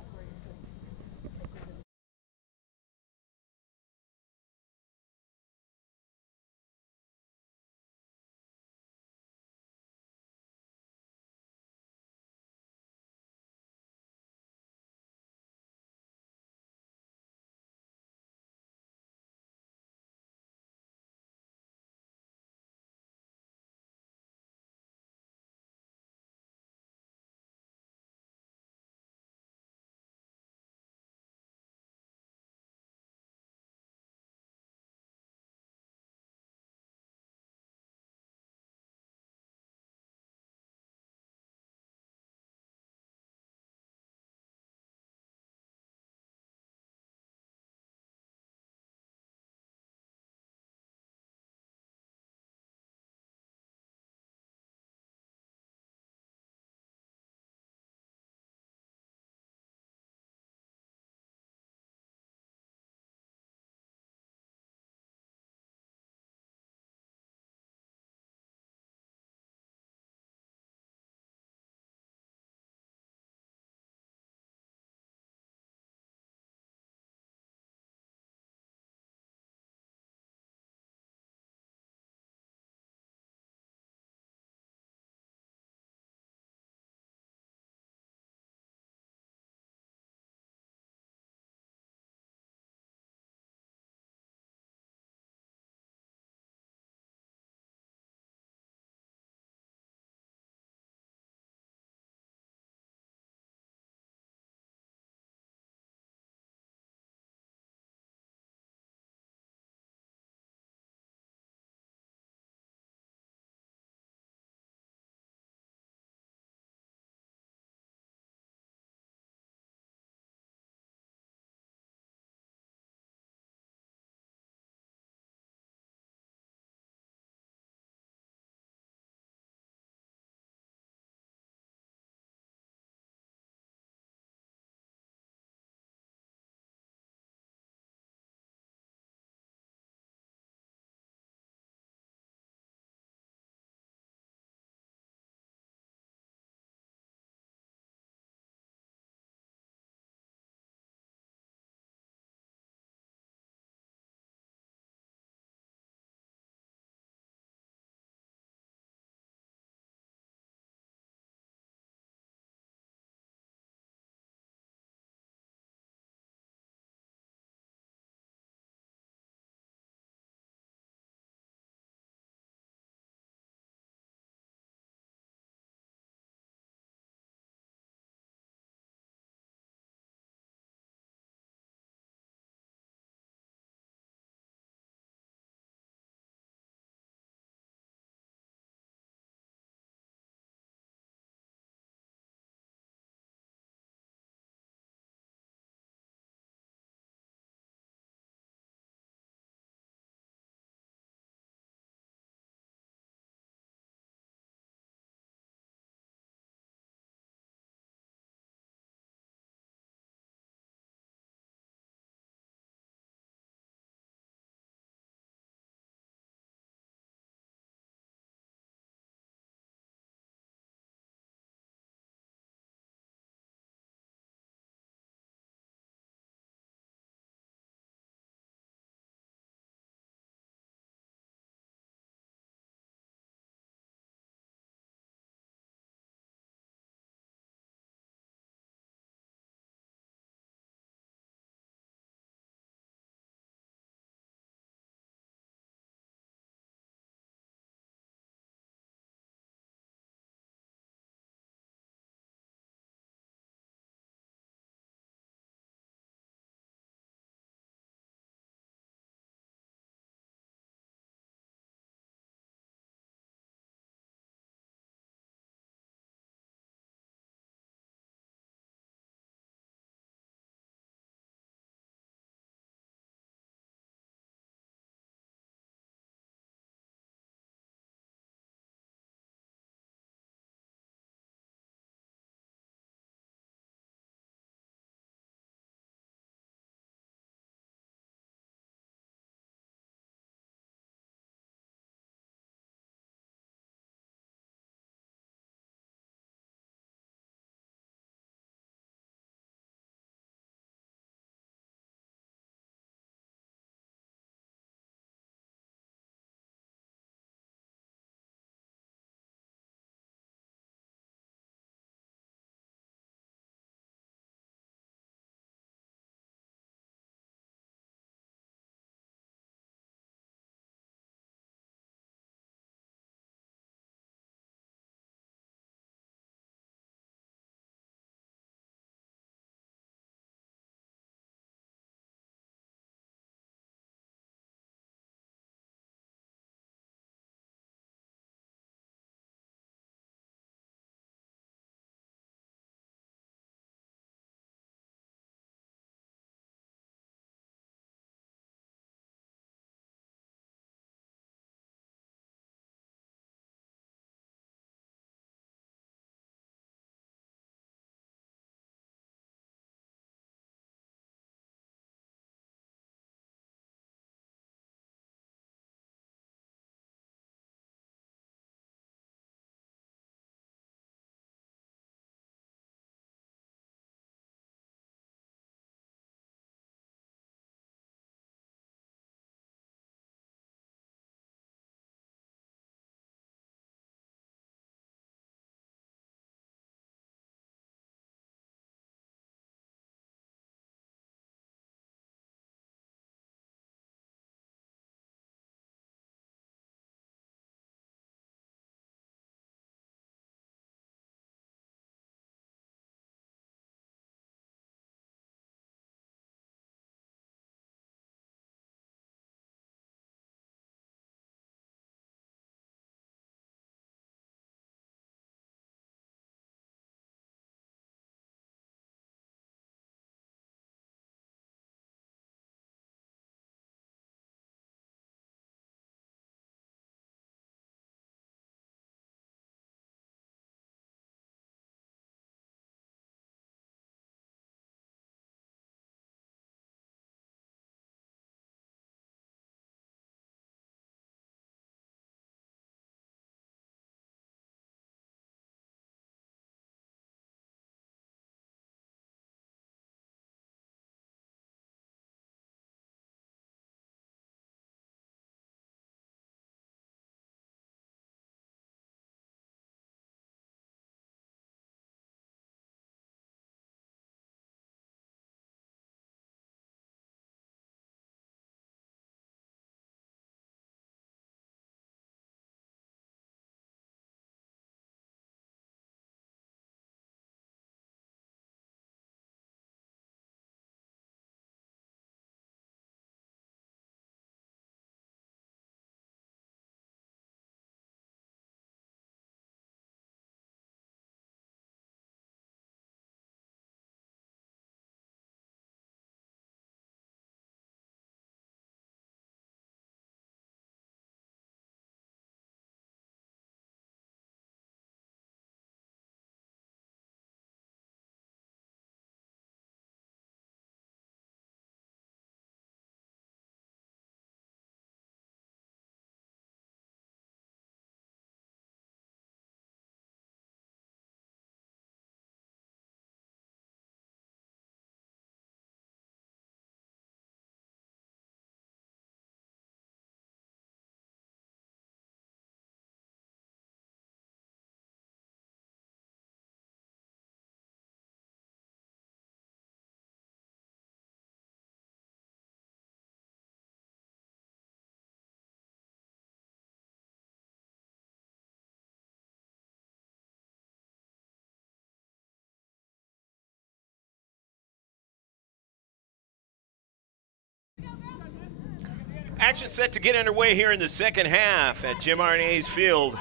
Action set to get underway here in the second half at Jim Arnay's Field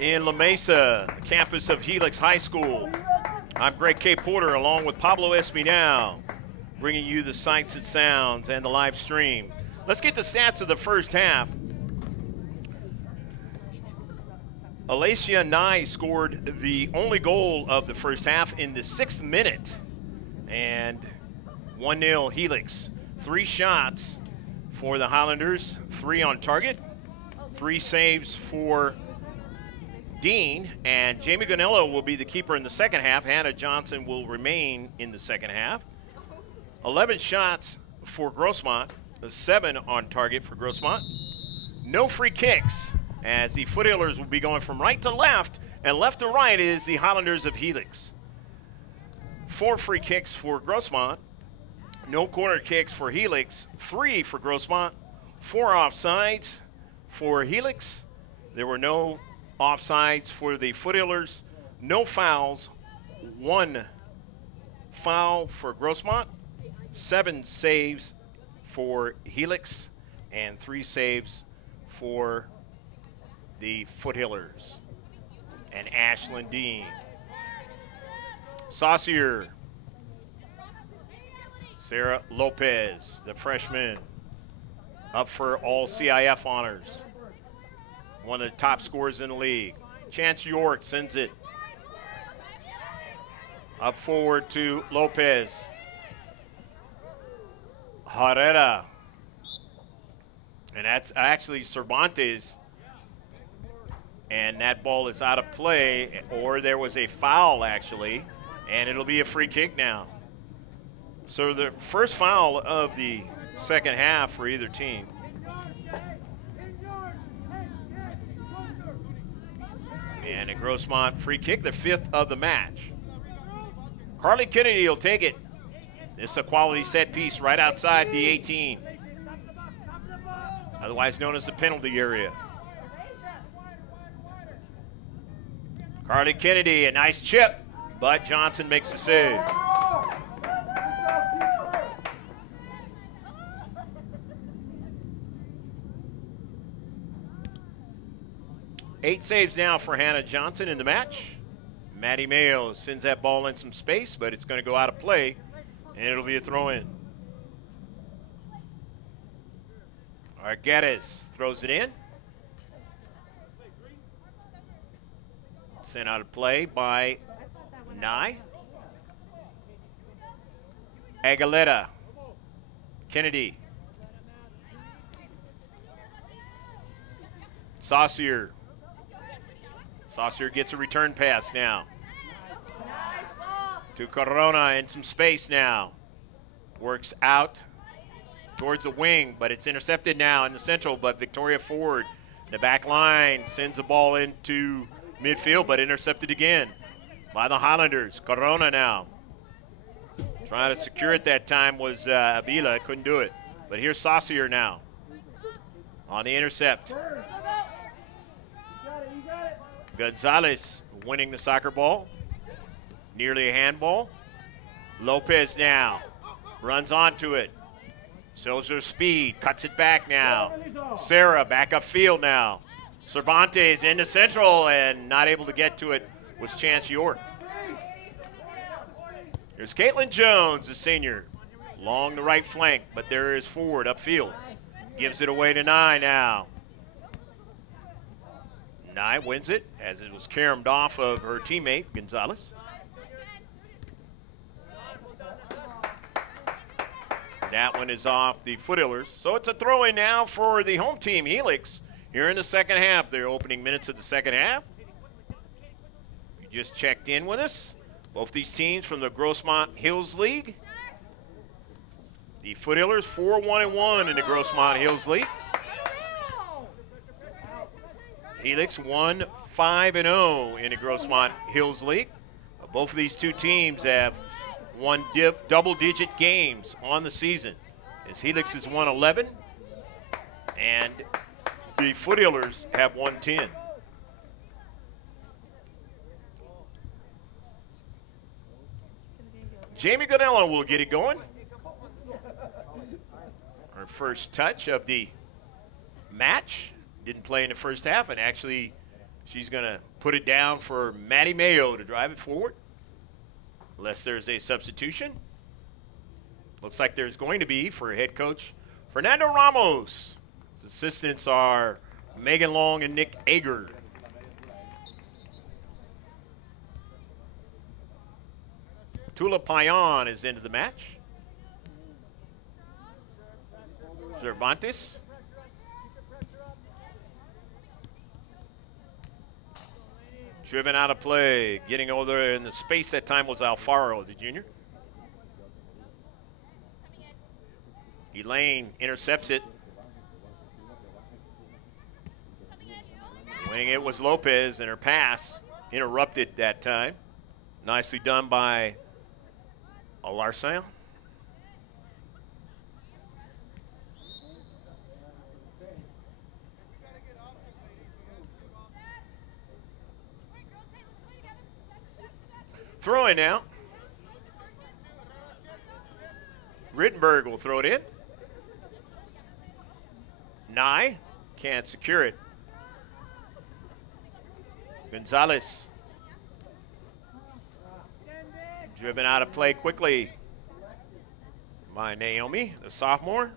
in La Mesa, the campus of Helix High School. I'm Greg K. Porter along with Pablo Espinal, bringing you the sights and sounds and the live stream. Let's get the stats of the first half. Alacia Nye scored the only goal of the first half in the 6th minute. And 1-0 Helix. 3 shots for the Highlanders, 3 on target, 3 saves for Dean, and Jamie Gonello will be the keeper in the second half. Hannah Johnson will remain in the second half. 11 shots for Grossmont, 7 on target for Grossmont. No free kicks, as the Foothillers will be going from right to left, and left to right is the Highlanders of Helix. 4 free kicks for Grossmont. No corner kicks for Helix, 3 for Grossmont, 4 offsides for Helix. There were no offsides for the Foothillers, no fouls, 1 foul for Grossmont, 7 saves for Helix, and 3 saves for the Foothillers and Ashlyn Dean. Saucier. Sarah Lopez, the freshman, up for all C.I.F. honors. One of the top scorers in the league. Chance York sends it up forward to Lopez. Herrera. And that's actually Cervantes. And that ball is out of play, or there was a foul actually, and it'll be a free kick now. So the first foul of the second half for either team. And a Grossmont free kick, the 5th of the match. Carly Kennedy will take it. This is a quality set piece right outside the 18. Otherwise known as the penalty area. Carly Kennedy, a nice chip, but Johnson makes the save. 8 saves now for Hannah Johnson in the match. Maddie Mayo sends that ball in some space, but it's going to go out of play, and it'll be a throw-in. Arguedas throws it in. Sent out of play by Nye. Aguilera. Kennedy. Saucier. Saucier gets a return pass now. To Corona in some space now. Works out towards the wing, but it's intercepted now in the central, but Victoria Ford, the back line, sends the ball into midfield, but intercepted again by the Highlanders. Corona now. Trying to secure it that time was Avila, couldn't do it. But here's Saucier now on the intercept. Gonzalez winning the soccer ball. Nearly a handball. Lopez now runs onto it. Shows her speed, cuts it back now. Sarah back upfield now. Cervantes into central and not able to get to it was Chance York. There's Caitlin Jones, the senior, along the right flank, but there is Ford upfield. Gives it away to Nye now. Nye wins it as it was caromed off of her teammate, Gonzalez. That one is off the Foothillers. So it's a throw-in now for the home team, Helix. Here in the second half, their opening minutes of the second half. You just checked in with us. Both these teams from the Grossmont Hills League. The Foothillers 4-1-1 in the Grossmont Hills League. Helix 1-5-0 in the Grossmont Hills League. Both of these two teams have won double-digit games on the season. As Helix has won 11, and the Foothillers have won 10. Jamie Gonello will get it going. Our first touch of the match. Didn't play in the first half, and actually she's going to put it down for Maddie Mayo to drive it forward. Unless there's a substitution. Looks like there's going to be for head coach Fernando Ramos. His assistants are Megan Long and Nick Ager. Tula Payan is into the match. Cervantes. Driven out of play. Getting over there in the space that time was Alfaro, the junior. Elaine intercepts it. Winning it was Lopez, and her pass interrupted that time. Nicely done by Alarcon. Throwing now. Rittenberg will throw it in. Nye can't secure it. Gonzalez. Driven out of play quickly by Naomi, the sophomore.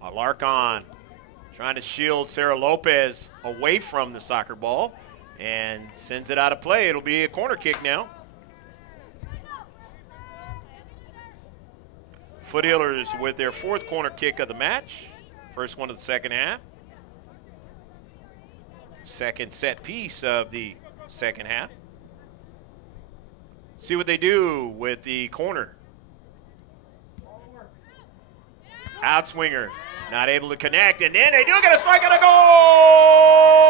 Alarcon trying to shield Sarah Lopez away from the soccer ball and sends it out of play. It'll be a corner kick now. Foothillers with their fourth corner kick of the match. First one of the second half. Second set piece of the second half. See what they do with the corner. Outswinger, not able to connect, and then they do get a strike and a goal!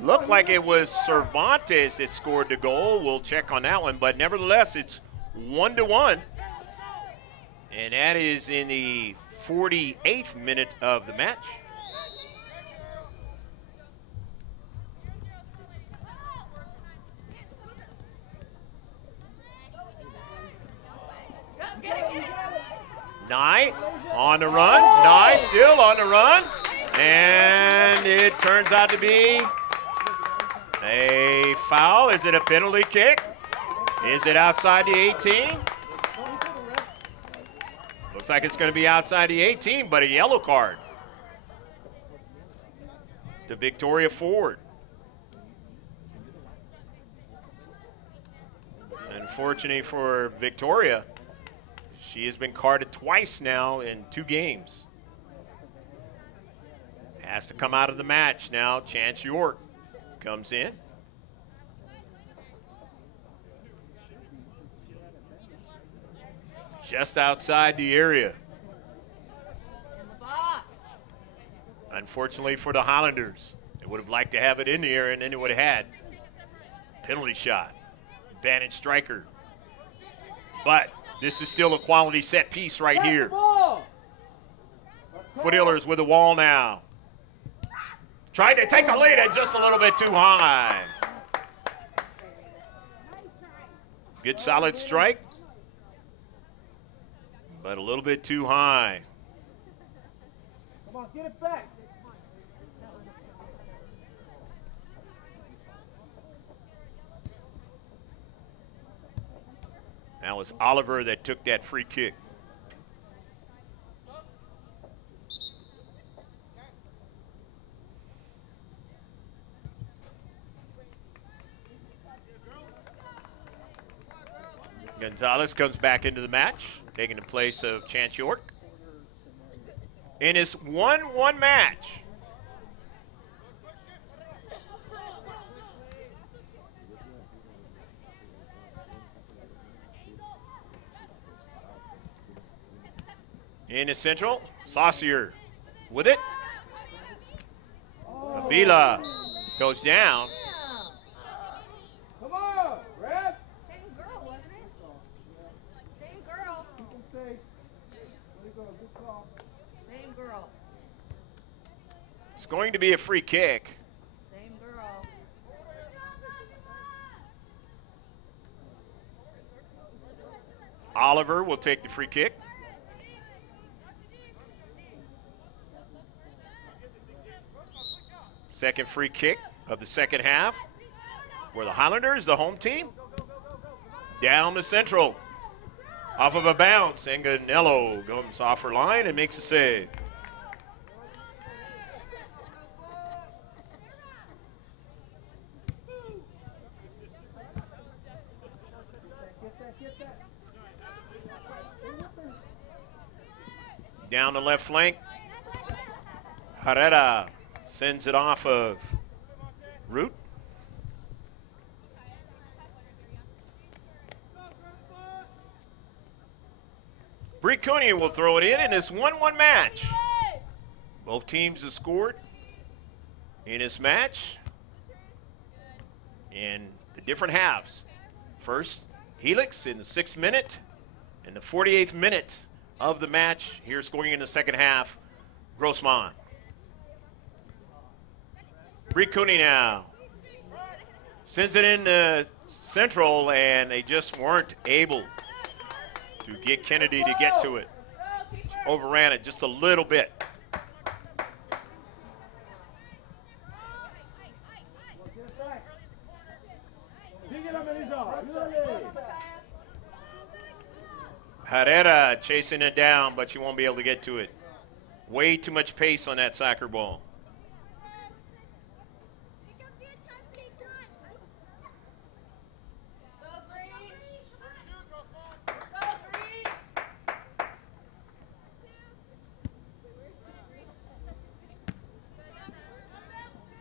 Looked like it was Cervantes that scored the goal. We'll check on that one, but nevertheless, it's 1-1. And that is in the 48th minute of the match. Nye on the run. Nye still on the run. And it turns out to be a foul. Is it a penalty kick? Is it outside the 18? Looks like it's going to be outside the 18, but a yellow card to Victoria Ford. Unfortunately for Victoria, she has been carded twice now in 2 games. Has to come out of the match now. Chance York comes in. Just outside the area. Unfortunately for the Highlanders, they would have liked to have it in the area, and then they would have had penalty shot. Advantage striker. But this is still a quality set piece right here. Foothillers with the wall now. Trying to take the lead and just a little bit too high. Good solid strike, but a little bit too high. Come on, get it back. That was Oliver that took that free kick. Gonzalez comes back into the match, taking the place of Chance York. In his 1-1 match. In the central, Saucier with it. Avila goes down. Come on, Red. Same girl, wasn't it? Same girl. Keep them safe. There you go, good call. Same girl. going to be a free kick. Same girl. Oliver will take the free kick. Second free kick of the second half. Where the Highlanders, the home team, down the central. Off of a bounce, and Ganello comes off her line and makes a save. Down the left flank, Herrera sends it off of Root. Bree Cooney will throw it in this 1-1 match. Both teams have scored in this match in the different halves. First, Helix in the 6th minute and the 48th minute of the match. Here scoring in the second half, Grossmont. Bree Cooney now sends it in the central, and they just weren't able to get Kennedy to get to it. Overran it just a little bit. Herrera chasing it down, but she won't be able to get to it. Way too much pace on that soccer ball.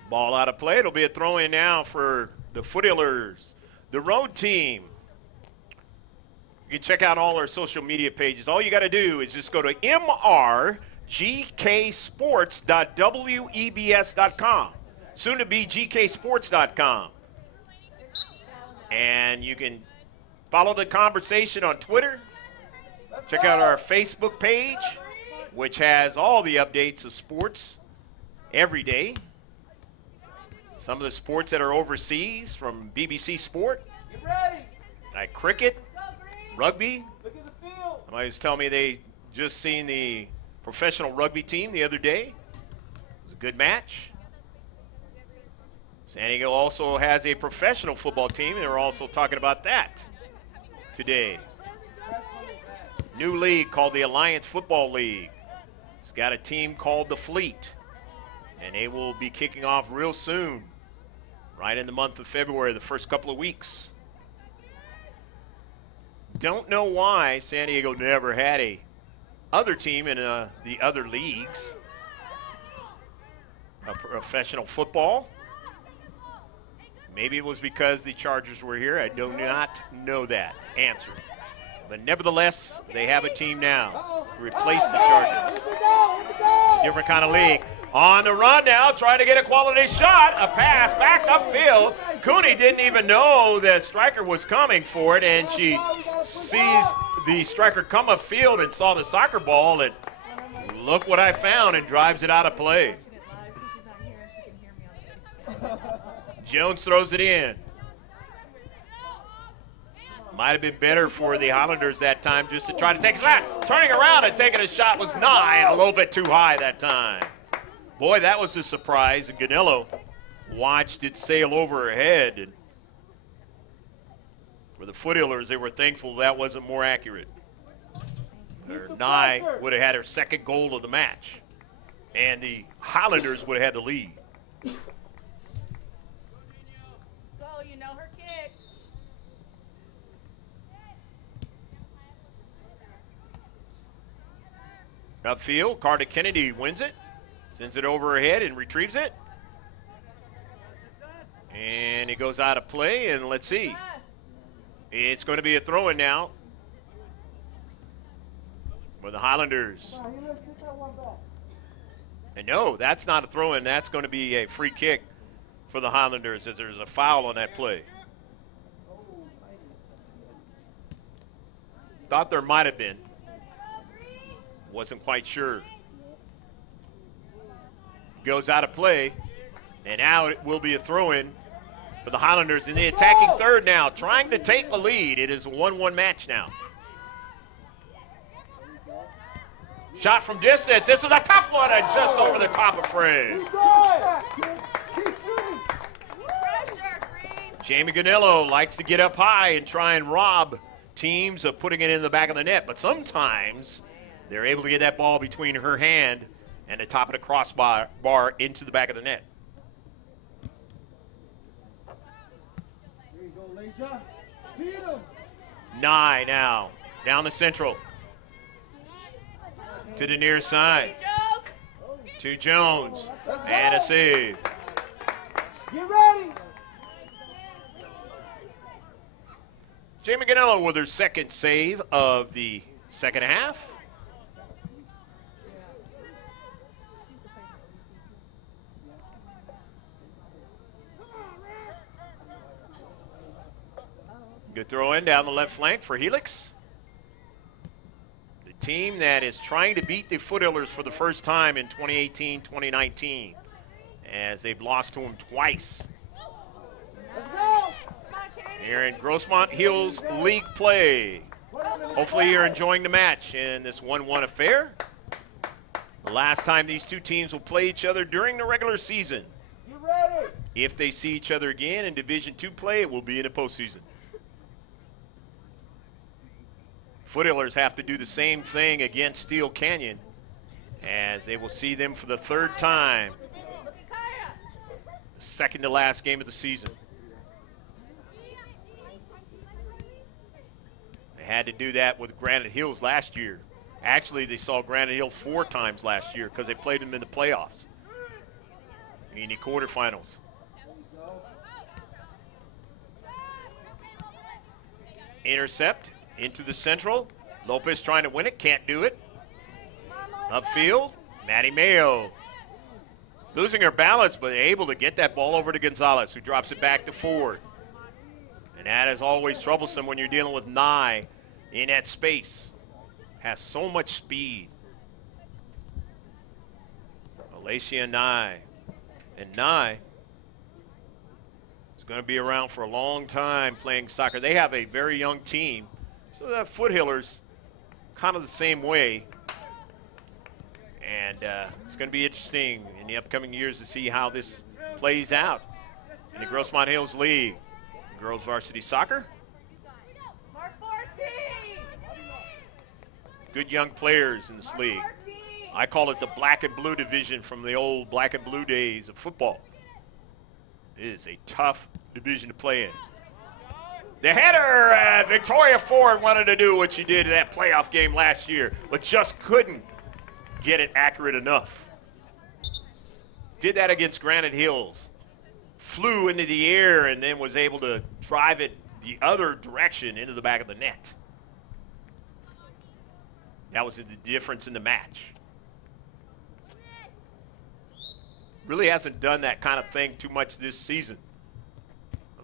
Ball out of play. It'll be a throw-in now for the Foothillers, the road team. You can check out all our social media pages. All you got to do is just go to mrgksports.webs.com, soon to be gksports.com. And you can follow the conversation on Twitter. Check out our Facebook page, which has all the updates of sports every day. Some of the sports that are overseas from BBC Sport, like cricket, rugby. Somebody was telling me they just seen the professional rugby team the other day. It was a good match. San Diego also has a professional football team, and they're also talking about that today. New league called the Alliance Football League. It's got a team called the Fleet, and they will be kicking off real soon, right in the month of February, the first couple of weeks. Don't know why San Diego never had a other team in the other leagues. A professional football. Maybe it was because the Chargers were here. I do not know that answer. But nevertheless, they have a team now to replace the Chargers. Different kind of league. On the run now, trying to get a quality shot. A pass back upfield. Cooney didn't even know the striker was coming for it, and she sees the striker come upfield and saw the soccer ball, and look what I found, and drives it out of play. Jones throws it in. Might have been better for the Highlanders that time just to try to take a shot. Turning around and taking a shot was nigh and a little bit too high that time. Boy, that was a surprise, and Ganello watched it sail over her head. And for the Foothillers, they were thankful that wasn't more accurate. Or Nye would have had her second goal of the match, and the Highlanders would have had the lead. Go, you know her kick. Upfield, Carter Kennedy wins it, sends it over her head and retrieves it. And it goes out of play, and let's see. It's going to be a throw-in now for the Highlanders. And no, that's not a throw-in. That's going to be a free kick for the Highlanders as there's a foul on that play. Thought there might have been. Wasn't quite sure. goes out of play. And now it will be a throw-in for the Highlanders in the attacking third now, trying to take the lead. It is a 1-1 match now. Shot from distance. This is a tough one, and just over the top of Fred. Jamie Ganillo likes to get up high and try and rob teams of putting it in the back of the net, but sometimes they're able to get that ball between her hand and the top of the crossbar into the back of the net. There you go, Lisa. Beat him. Nye now, down the central. To the near side. To Jones. And a save. Get ready. Jamie Ganello with her second save of the second half. Good throw in down the left flank for Helix. The team that is trying to beat the Foothillers for the first time in 2018-2019, as they've lost to them twice. Let's go. Here in Grossmont Hills League play. Hopefully you're enjoying the match in this 1-1 affair. The last time these two teams will play each other during the regular season. Get ready. If they see each other again in Division II play, it will be in the postseason. Foothillers have to do the same thing against Steel Canyon, as they will see them for the third time. The second to last game of the season. They had to do that with Granite Hills last year. Actually, they saw Granite Hill 4 times last year because they played them in the playoffs, in the quarterfinals. Intercept into the central. Lopez trying to win it, can't do it. Upfield, Maddie Mayo losing her balance, but able to get that ball over to Gonzalez, who drops it back to Ford. And that is always troublesome when you're dealing with Nye in that space. Has so much speed. Alacia Nye. And Nye is going to be around for a long time playing soccer. They have a very young team. So the Foothillers, kind of the same way. And it's going to be interesting in the upcoming years to see how this plays out in the Grossmont Hills League. Girls Varsity Soccer. Good young players in this league. I call it the black and blue division from the old black and blue days of football. It is a tough division to play in. The header, Victoria Ford wanted to do what she did in that playoff game last year, but just couldn't get it accurate enough. Did that against Granite Hills. Flew into the air and then was able to drive it the other direction into the back of the net. That was the difference in the match. Really hasn't done that kind of thing too much this season.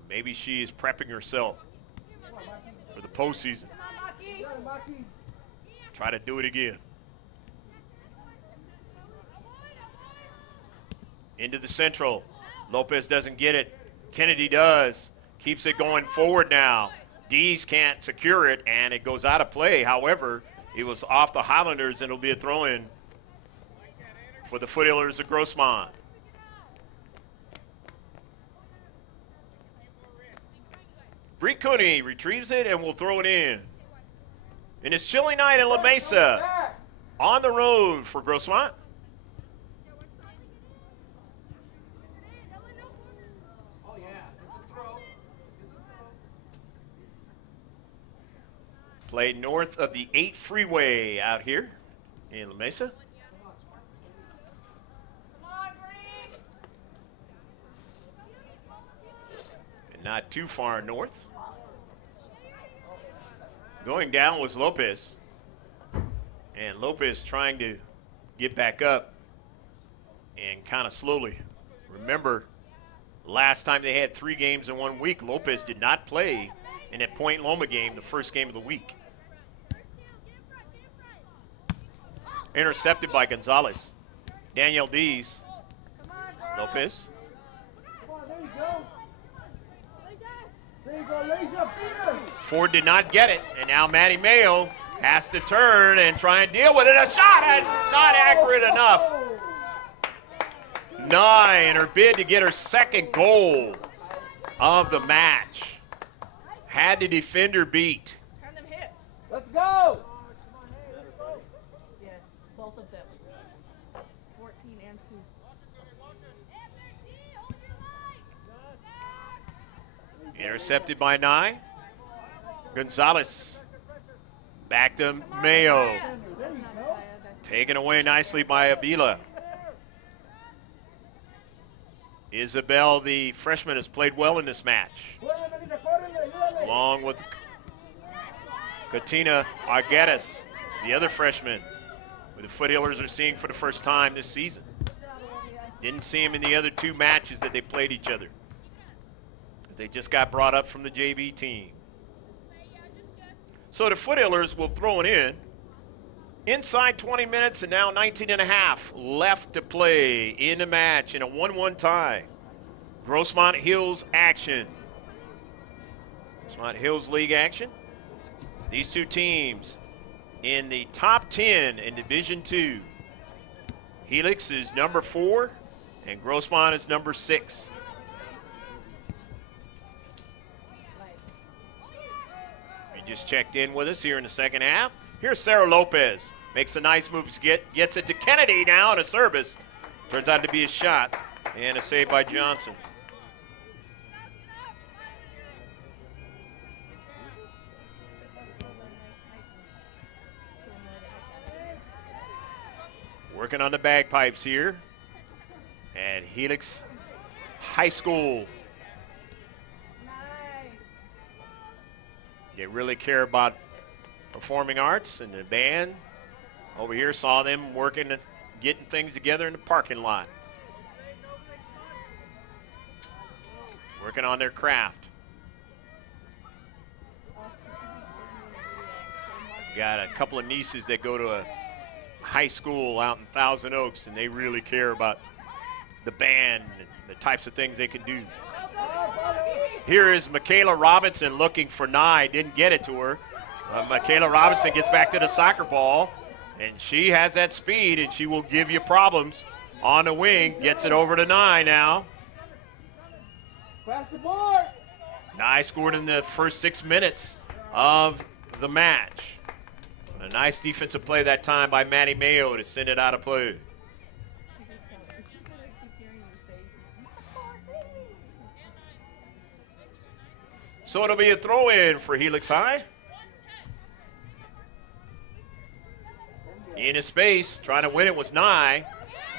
Maybe she is prepping herself for the postseason. Try to do it again. Into the central. Lopez doesn't get it. Kennedy does. Keeps it going forward now. Dees can't secure it, and it goes out of play. However, it was off the Highlanders, and it'll be a throw-in for the Foothillers of Grossmont. Bree Cooney retrieves it and will throw it in. And it's chilly night in La Mesa. On the road for Grossmont. Played north of the 8 freeway out here in La Mesa. And not too far north. Going down was Lopez. And Lopez trying to get back up and kind of slowly. Remember, last time they had 3 games in 1 week, Lopez did not play in that Point Loma game, the first game of the week. Intercepted by Gonzalez. Danielle Dees Lopez. Come on, there you go. There you go, Lasia. Peter. Ford did not get it, and now Matty Mayo has to turn and try and deal with it. A shot, and not accurate enough. Nye in her bid to get her second goal of the match. Had the defender beat. Turn them hips. Let's go. Yes, both of them. 14 and 2. Intercepted by Nye. Gonzalez back to Mayo. There you go. Taken away nicely by Avila. Isabel, the freshman, has played well in this match, along with Katina Arguedas, the other freshman, who the Foothillers are seeing for the first time this season. Didn't see him in the other two matches that they played each other. They just got brought up from the JV team. So the Foothillers will throw it in. Inside 20 minutes and now 19 and a half left to play in the match in a 1-1 tie. Grossmont Hills action. Grossmont Hills League action. These two teams in the top 10 in Division 2. Helix is number 4 and Grossmont is number 6. You just checked in with us here in the second half. Here's Sarah Lopez. Makes a nice move, gets it to Kennedy now on a service. Turns out to be a shot and a save by Johnson. Working on the bagpipes here at Helix High School. They really care about performing arts, and the band over here saw them working and getting things together in the parking lot. Working on their craft. Got a couple of nieces that go to a high school out in Thousand Oaks, and they really care about the band and the types of things they can do. Here is Michaela Robinson looking for Nye. Didn't get it to her. Michaela Robinson gets back to the soccer ball, and she has that speed, and she will give you problems on the wing. Gets it over to Nye now. Crash the board. Nye scored in the first 6 minutes of the match. A nice defensive play that time by Matty Mayo to send it out of play. So it'll be a throw-in for Helix High. In his space, trying to win it was Nye.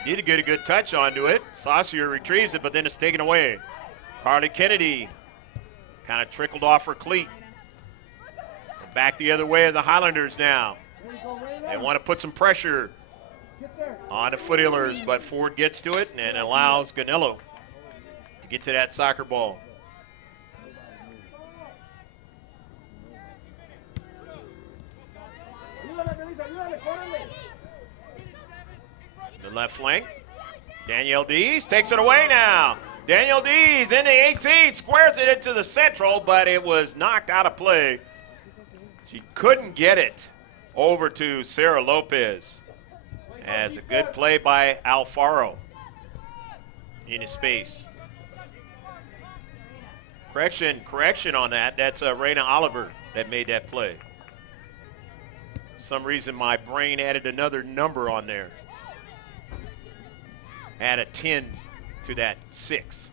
Need to get a good touch onto it. Saucier retrieves it, but then it's taken away. Carly Kennedy kind of trickled off her cleat. Back the other way of the Highlanders now. They want to put some pressure on the Foothillers, but Ford gets to it and allows Ganello to get to that soccer ball. The left flank. Danielle Dees takes it away now. Danielle Dees in the 18, squares it into the central, but it was knocked out of play. She couldn't get it over to Sarah Lopez. As a good play by Alfaro in his space. Correction on that. That's Raina Oliver that made that play. For some reason my brain added another number on there. Add a 10 to that 6.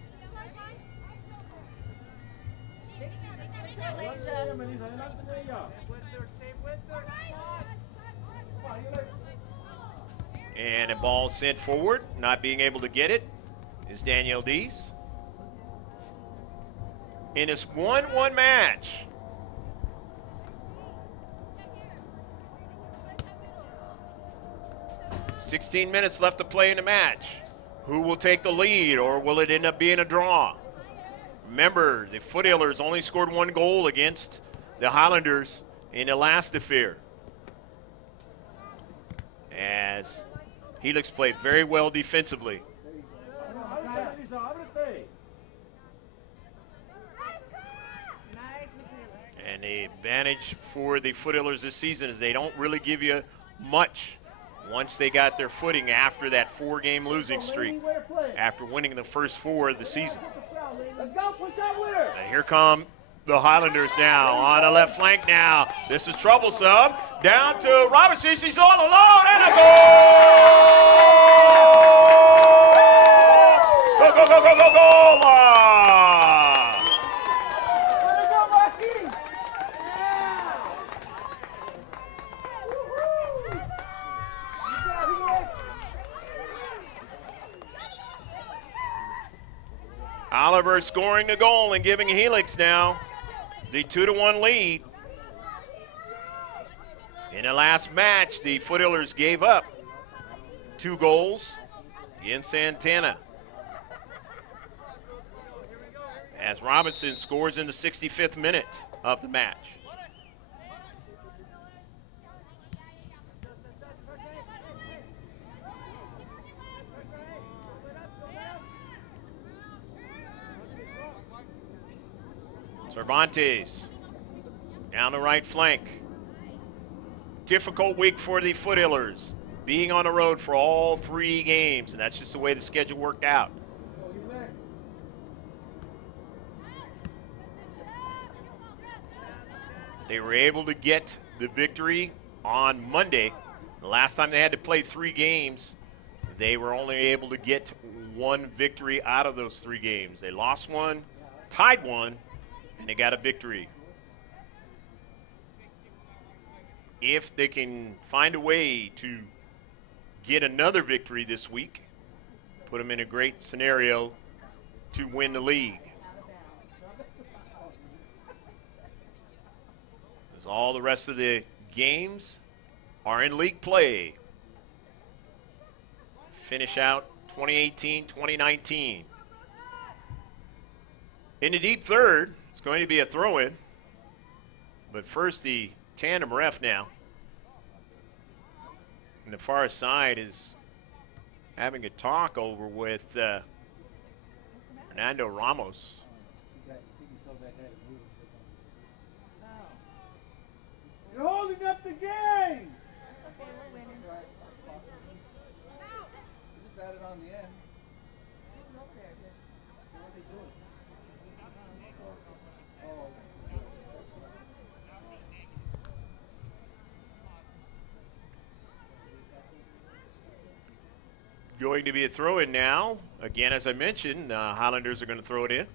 And a ball sent forward, not being able to get it, is Danielle Dees. In this 1-1 match. "16 minutes left to play in the match. Who will take the lead, or will it end up being a draw?" Remember, the Foothillers only scored 1 goal against the Highlanders in the last affair. As Helix played very well defensively. Advantage for the Foothillers this season is they don't really give you much once they got their footing after that 4-game losing streak, after winning the first 4 of the season. Let's go, push that winner. And here come the Highlanders now on the left flank now. This is troublesome. Down to Robinson. She's all alone and a goal! Go, go, go, go, go, goal! Oliver scoring the goal and giving Helix now the 2-1 lead. In the last match, the Foothillers gave up 2 goals in Santana. As Robinson scores in the 65th minute of the match. Cervantes down the right flank. Difficult week for the Foothillers, being on the road for all 3 games, and that's just the way the schedule worked out. They were able to get the victory on Monday. The last time they had to play 3 games, they were only able to get 1 victory out of those 3 games. They lost 1, tied 1, and they got a victory. If they can find a way to get another victory this week, put them in a great scenario to win the league. As all the rest of the games are in league play. Finish out 2018-2019. In the deep third, it's going to be a throw-in. But first, the tandem ref now. And the far side is having a talk over with Fernando Ramos. You're holding up the game. Just add it on the end. Going to be a throw-in now. Again, as I mentioned, Highlanders are going to throw it in.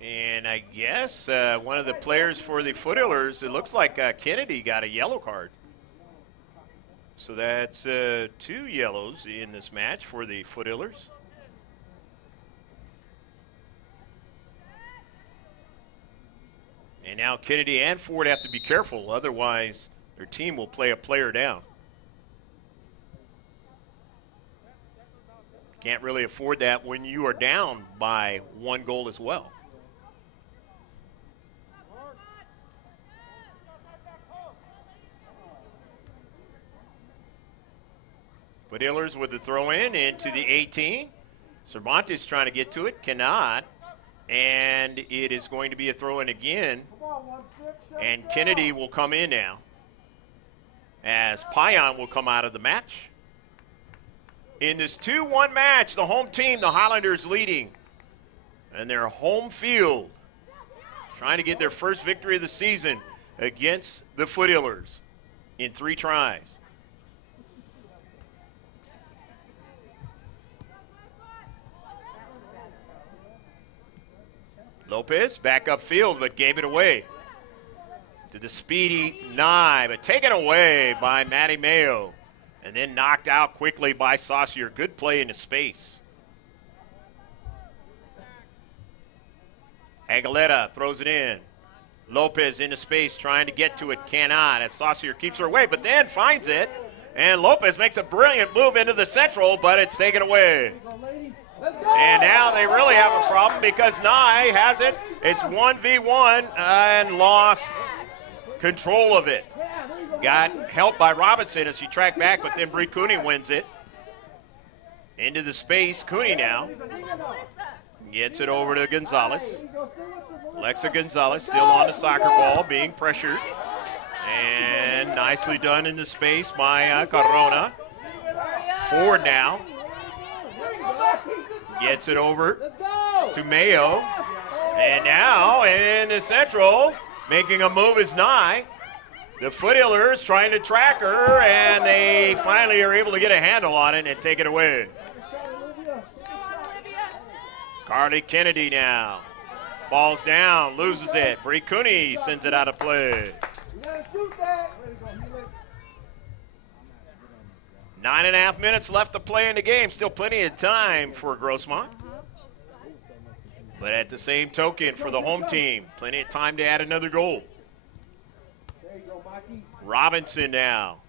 And I guess one of the players for the Foothillers, it looks like Kennedy got a yellow card. So that's 2 yellows in this match for the Foothillers. And now Kennedy and Ford have to be careful, otherwise their team will play a player down. Can't really afford that when you are down by 1 goal as well. Foothillers with the throw in into the 18. Cervantes trying to get to it, cannot. And it is going to be a throw in again. And Kennedy will come in now, as Payan will come out of the match. In this 2-1 match, the home team, the Highlanders, leading. And their home field, trying to get their first victory of the season against the Foothillers in 3 tries. Lopez back upfield, but gave it away to the speedy Nye, but taken away by Matty Mayo, and then knocked out quickly by Saucier. Good play into space. Aguilera throws it in. Lopez into space trying to get to it, cannot, as Saucier keeps her away, but then finds it. And Lopez makes a brilliant move into the central, but it's taken away. And now they really have a problem because Nye has it. It's 1v1 and lost control of it. Got helped by Robinson as she tracked back, but then Bree Cooney wins it. Into the space, Cooney now. Gets it over to Gonzalez. Alexa Gonzalez still on the soccer ball, being pressured. And nicely done in the space by Corona. Ford now. Gets it over to Mayo. And now in the central, making a move is Nye. The Foothillers trying to track her, and they finally are able to get a handle on it and take it away. Carly Kennedy now. Falls down, loses it. Bree Cooney sends it out of play. 9.5 minutes left to play in the game. Still plenty of time for Grossmont. But at the same token, for the home team, plenty of time to add another goal. Robinson now.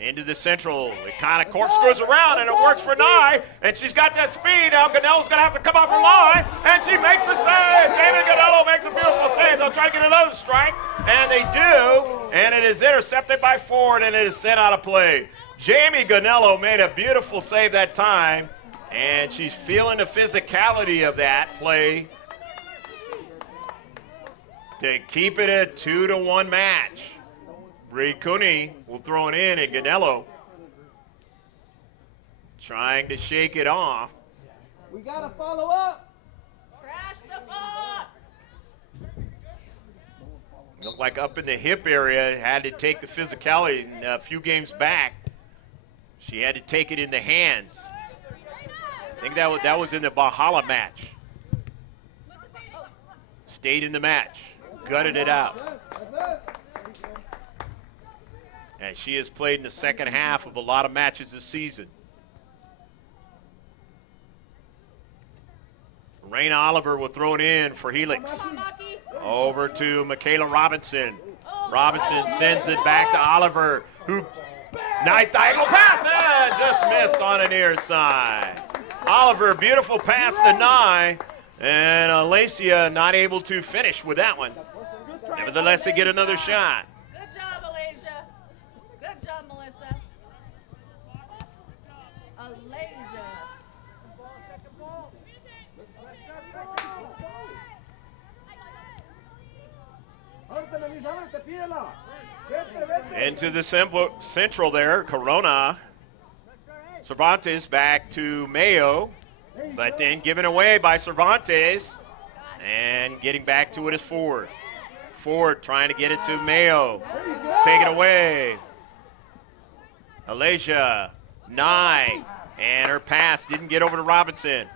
Into the central. It kind of corkscrews around, and it works for Nye. And she's got that speed. Now Ganello's going to have to come off her line. And she makes a save. David Ganello makes a beautiful save. They'll try to get another strike. And they do. And it is intercepted by Ford, and it is sent out of play. Jamie Ganello made a beautiful save that time. And she's feeling the physicality of that play to keep it a 2-1 match. Bree Cooney will throw it in, and Ganello trying to shake it off. We got to follow up. Trash the ball. Looked like up in the hip area, had to take the physicality. And a few games back, she had to take it in the hands. I think that was in the Valhalla match. Stayed in the match, gutted it out. And she has played in the second half of a lot of matches this season. Raina Oliver will throw it in for Helix. Over to Michaela Robinson. Robinson sends it back to Oliver, who, nice diagonal pass, just missed on the near side. Oliver, beautiful pass to Nye, and Alacia not able to finish with that one. Nevertheless, they get another shot. Good job, Alasia. Good job, Melissa. Alasia. Into the central there, Corona. Cervantes back to Mayo, but then given away by Cervantes, and getting back to it is Ford. Ford trying to get it to Mayo. Take it away. Alasia, Nye, and her pass didn't get over to Robinson.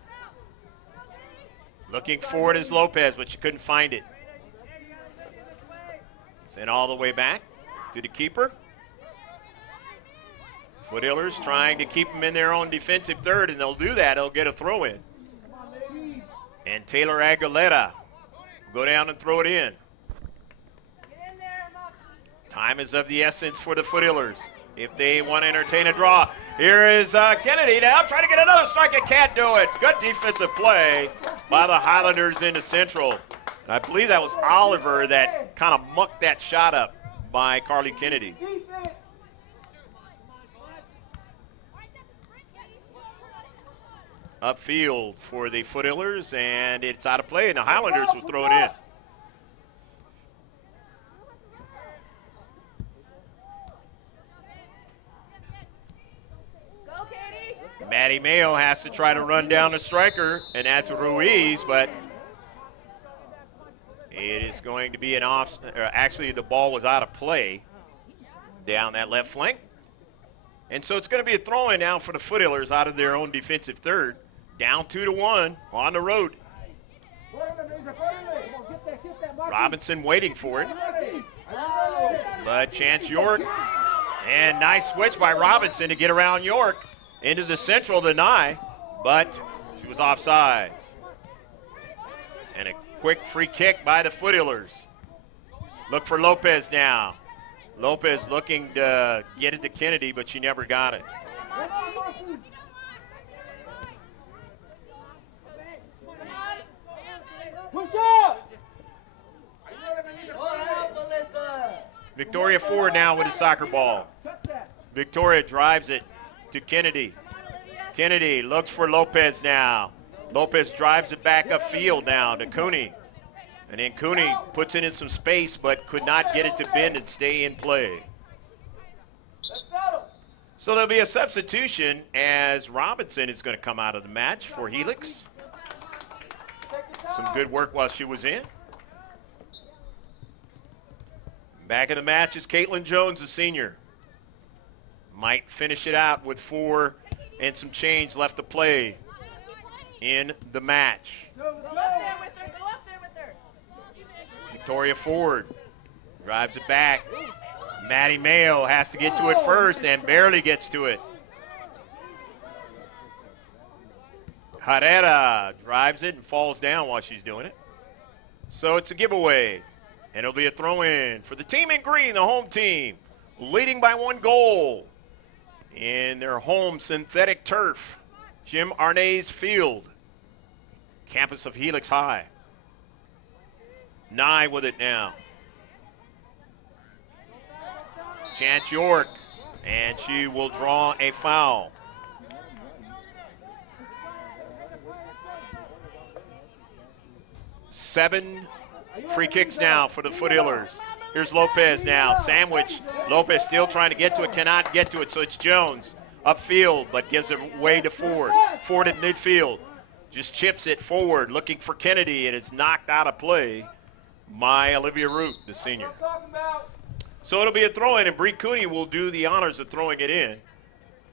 Looking forward is Lopez, but she couldn't find it. Sent all the way back to the keeper. Foothillers trying to keep them in their own defensive third, and they'll do that. They'll get a throw in. And Taylor Aguilera will go down and throw it in. Time is of the essence for the Foothillers if they want to entertain a draw. Here is Kennedy now trying to get another strike. It can't do it. Good defensive play by the Highlanders into Central. And I believe that was Oliver that kind of mucked that shot up by Carly Kennedy. Upfield for the Foothillers, and it's out of play, and the Highlanders will throw it in. Go, Katie. Maddie Mayo has to try to run down the striker, and that's Ruiz, but it is going to be an off. Actually, the ball was out of play down that left flank. And so it's going to be a throw-in now for the Foothillers out of their own defensive third. Down 2-1 on the road. Robinson waiting for it. But Chance York. And nice switch by Robinson to get around York into the central deny. But she was offside. And a Quick free kick by the Foothillers. Look for Lopez now. Lopez looking to get it to Kennedy, but she never got it. Push up! Victoria Ford now with a soccer ball. Victoria drives it to Kennedy. Kennedy looks for Lopez now. Lopez drives it back upfield now to Cooney. And then Cooney puts it in some space but could not get it to bend and stay in play. So there'll be a substitution as Robinson is going to come out of the match for Helix. Some good work while she was in. Back in the match is Caitlin Jones, a senior. Might finish it out with 4 and some change left to play in the match. Go up there with her. Go up there with her. Victoria Ford drives it back. Maddie Mayo has to get to it first and barely gets to it. Herrera drives it and falls down while she's doing it. So it's a giveaway. And it'll be a throw-in for the team in green, the home team, leading by 1 goal in their home synthetic turf, Jim Arnay's Field, campus of Helix High. Nye with it now. Chance York, and she will draw a foul. Seven free kicks now for the Foothillers. Here's Lopez now. Sandwich. Lopez still trying to get to it, cannot get to it, so it's Jones upfield, but gives it away to Ford. Ford at midfield. Just chips it forward, looking for Kennedy, and it's knocked out of play by Olivia Root, the senior. So it'll be a throw-in, and Bree Cooney will do the honors of throwing it in.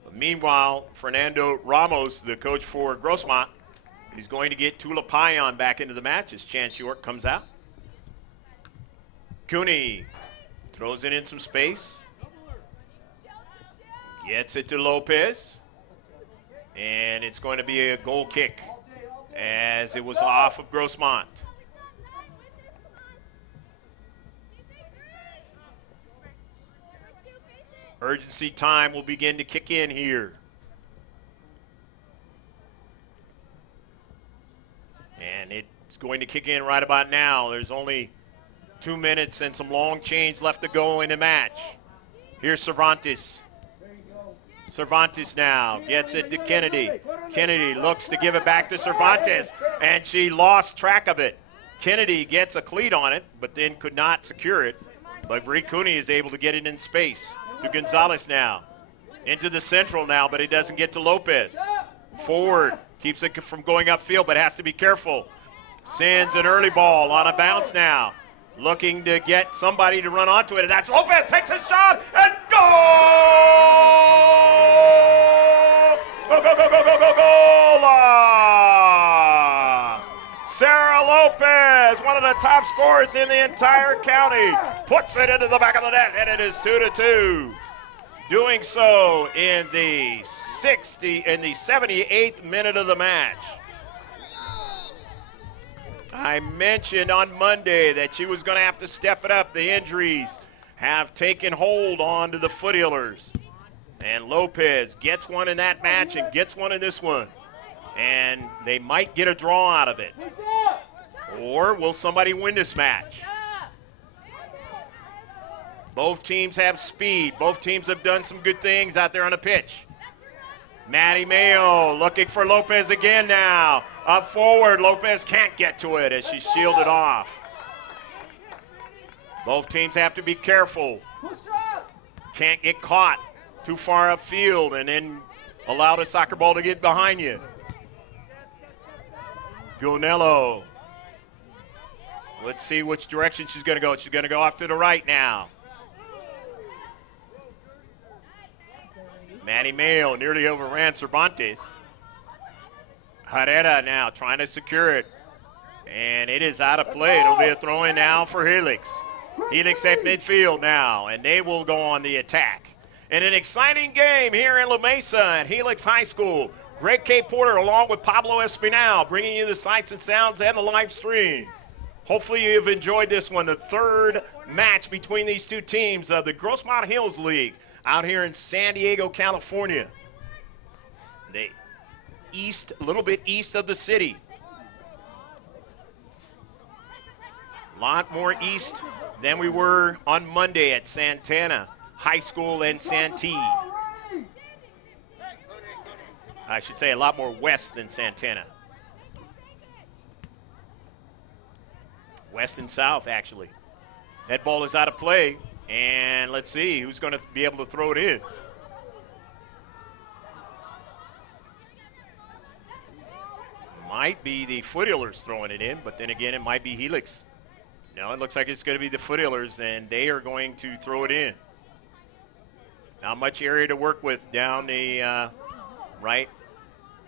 But meanwhile, Fernando Ramos, the coach for Grossmont, he's going to get Tula Payan back into the match as Chance York comes out. Cooney throws it in some space. Gets it to Lopez. And it's going to be a goal kick as it was off of Grossmont. Urgency time will begin to kick in here. And it's going to kick in right about now. There's only 2 minutes and some long change left to go in the match. Here's Cervantes. Cervantes now gets it to Kennedy. Kennedy looks to give it back to Cervantes, and she lost track of it. Kennedy gets a cleat on it, but then could not secure it. But Bree Cooney is able to get it in space. To Gonzalez now. Into the central now, but it doesn't get to Lopez. Forward. Keeps it from going upfield, but has to be careful. Sends an early ball on a bounce now. Looking to get somebody to run onto it, and that's Lopez. Takes a shot, and goal! Go, go, go, go, go, go, goal! Sarah Lopez, one of the top scorers in the entire county, puts it into the back of the net, and it is 2-2. Doing so in the 78th minute of the match. I mentioned on Monday that she was going to have to step it up. The injuries have taken hold onto the Foothillers. And Lopez gets one in that match and gets one in this one. And they might get a draw out of it. Or will somebody win this match? Both teams have speed. Both teams have done some good things out there on the pitch. Maddie Mayo looking for Lopez again now. Up forward, Lopez can't get to it as she's shielded off. Both teams have to be careful. Can't get caught too far upfield and then allow the soccer ball to get behind you. Gonello. Let's see which direction she's going to go. She's going to go off to the right now. Maddie Mayo nearly overran Cervantes. Herrera now trying to secure it. And it is out of play. It'll be a throw-in now for Helix. Helix at midfield now, and they will go on the attack. In an exciting game here in La Mesa at Helix High School. Greg K. Porter along with Pablo Espinal bringing you the sights and sounds and the live stream. Hopefully you've enjoyed this one, the third match between these two teams of the Grossmont Hills League out here in San Diego, California. A little bit east of the city. A lot more east than we were on Monday at Santana High School and Santee. I should say a lot more west than Santana. West and south, actually. That ball is out of play, and let's see who's going to be able to throw it in. Might be the Foothillers throwing it in, but then again, it might be Helix. No, it looks like it's going to be the Foothillers, and they are going to throw it in. Not much area to work with down the right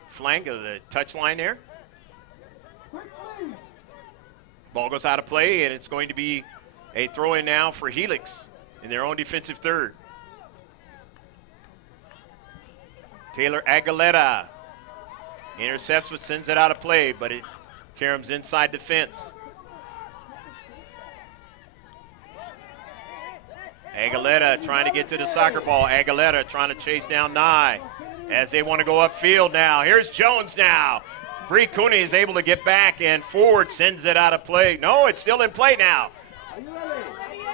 flank of the touchline there. Ball goes out of play, and it's going to be a throw-in now for Helix in their own defensive third. Taylor Aguilera intercepts but sends it out of play, but it caroms inside the fence. Aguilera trying to get to the soccer ball. Aguilera trying to chase down Nye as they want to go upfield now. Here's Jones now. Bree Cooney is able to get back and forward, sends it out of play. No, it's still in play now.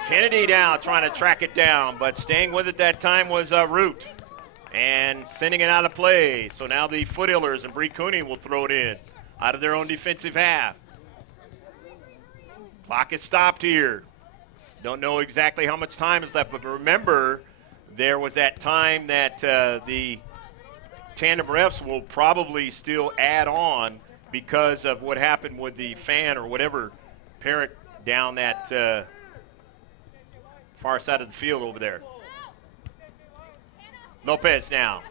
Kennedy now trying to track it down, but staying with it that time was Root. And sending it out of play. So now the Foothillers and Bree Cooney will throw it in out of their own defensive half. Clock is stopped here. Don't know exactly how much time is left, but remember, there was that time that the tandem refs will probably still add on because of what happened with the fan or whatever parent down that far side of the field over there. Lopez now.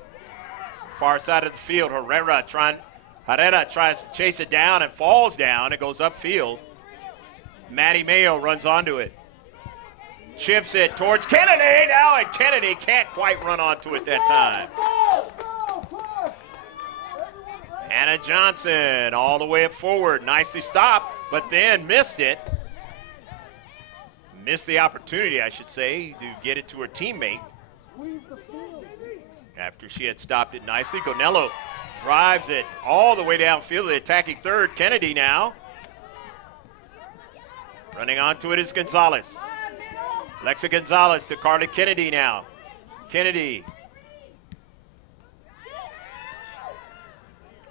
Far side of the field. Herrera tries to chase it down and falls down. It goes upfield. Matty Mayo runs onto it. Chips it towards Kennedy now, and Kennedy can't quite run onto it that time. Hannah Johnson all the way up forward. Nicely stopped, but then missed it. Missed the opportunity, I should say, to get it to her teammate. After she had stopped it nicely, Gonello drives it all the way downfield, the attacking third. Kennedy now. Running onto it is Gonzalez. Alexa Gonzalez to Carly Kennedy now. Kennedy.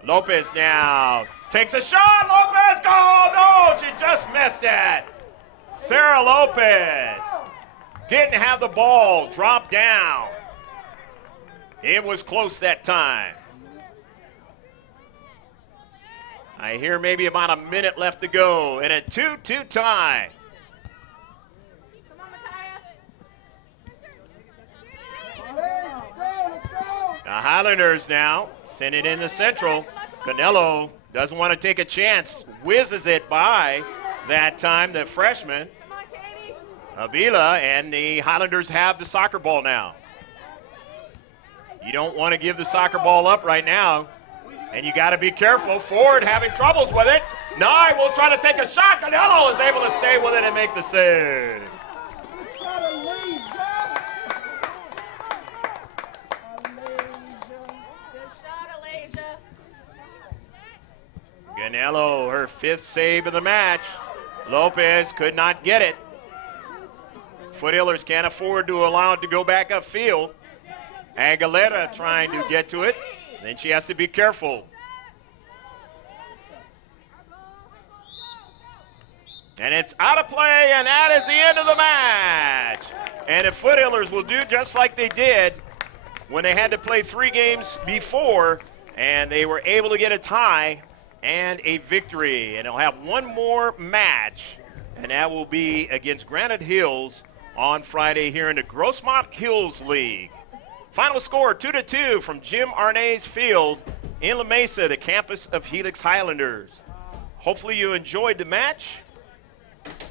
Lopez now takes a shot. Lopez, goal! No, she just missed it. Sarah Lopez didn't have the ball, dropped down. It was close that time. I hear maybe about a minute left to go in a 2-2 tie. The Highlanders now send it in the central. Canelo doesn't want to take a chance. Whizzes it by that time, the freshman, Avila, and the Highlanders have the soccer ball now. You don't want to give the soccer ball up right now, and you got to be careful. Ford having troubles with it. Nye will try to take a shot. Canelo is able to stay with it and make the save. Canelo, her fifth save of the match. Lopez could not get it. Foothillers can't afford to allow it to go back upfield. Aguilera trying to get to it. Then she has to be careful. And it's out of play, and that is the end of the match. And the Foothillers will do just like they did when they had to play 3 games before, and they were able to get a tie and a victory. And they'll have one more match, and that will be against Granite Hills on Friday here in the Grossmont Hills League. Final score 2-2 from Jim Arnay's field in La Mesa, the campus of Helix Highlanders. Hopefully you enjoyed the match,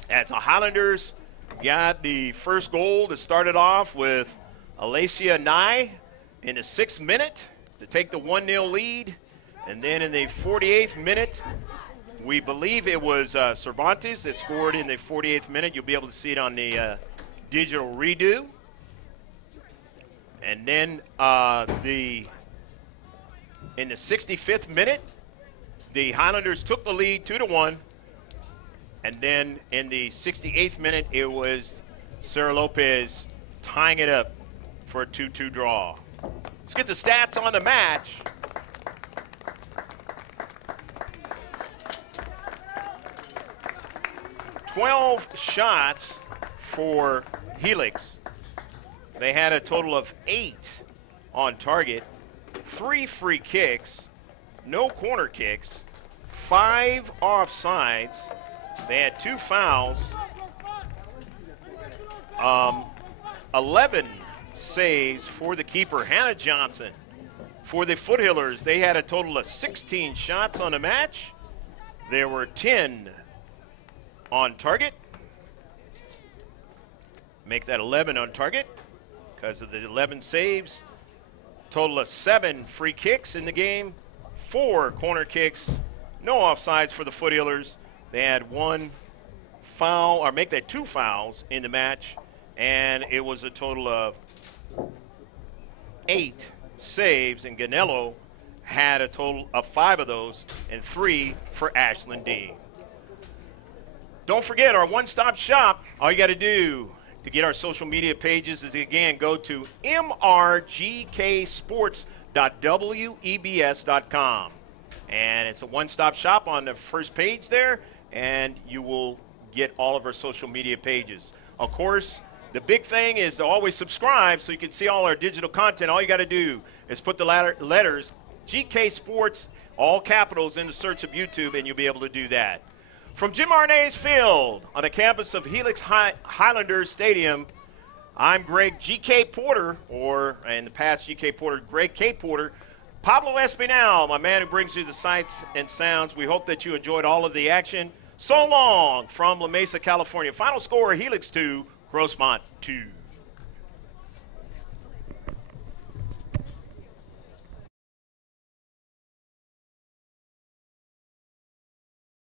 as the Highlanders got the first goal to start it off with Alacia Nye in the 6th minute to take the 1-0 lead. And then in the 48th minute, We believe it was Cervantes that scored in the 48th minute. You'll be able to see it on the digital redo. And then in the 65th minute, the Highlanders took the lead 2-1. And then in the 68th minute, it was Sarah Lopez tying it up for a 2-2 draw. Let's get the stats on the match. "12 shots for Helix. They had a total of 8 on target, 3 free kicks, no corner kicks, 5 offsides. They had 2 fouls, 11 saves for the keeper, Hannah Johnson. For the Foothillers, they had a total of 16 shots on the match. There were 10 on target. Make that 11 on target because of the 11 saves. Total of 7 free kicks in the game, 4 corner kicks, no offsides for the Foothillers. They had 1 foul, or make that 2 fouls in the match, and it was a total of 8 saves, and Ganello had a total of 5 of those, and 3 for Ashlyn Dean. Don't forget our one-stop shop. All you got to do to get our social media pages is, again, go to mrgksports.webs.com. And it's a one-stop shop on the first page there, and you will get all of our social media pages. Of course, the big thing is to always subscribe so you can see all our digital content. All you got to do is put the letters GK Sports, all capitals, in the search of YouTube, and you'll be able to do that. From Jim Arnay's Field on the campus of Helix Highlanders Stadium, I'm Greg G.K. Porter, or in the past G.K. Porter, Greg K. Porter. Pablo Espinal, my man who brings you the sights and sounds. We hope that you enjoyed all of the action. So long from La Mesa, California. Final score, Helix 2, Grossmont 2.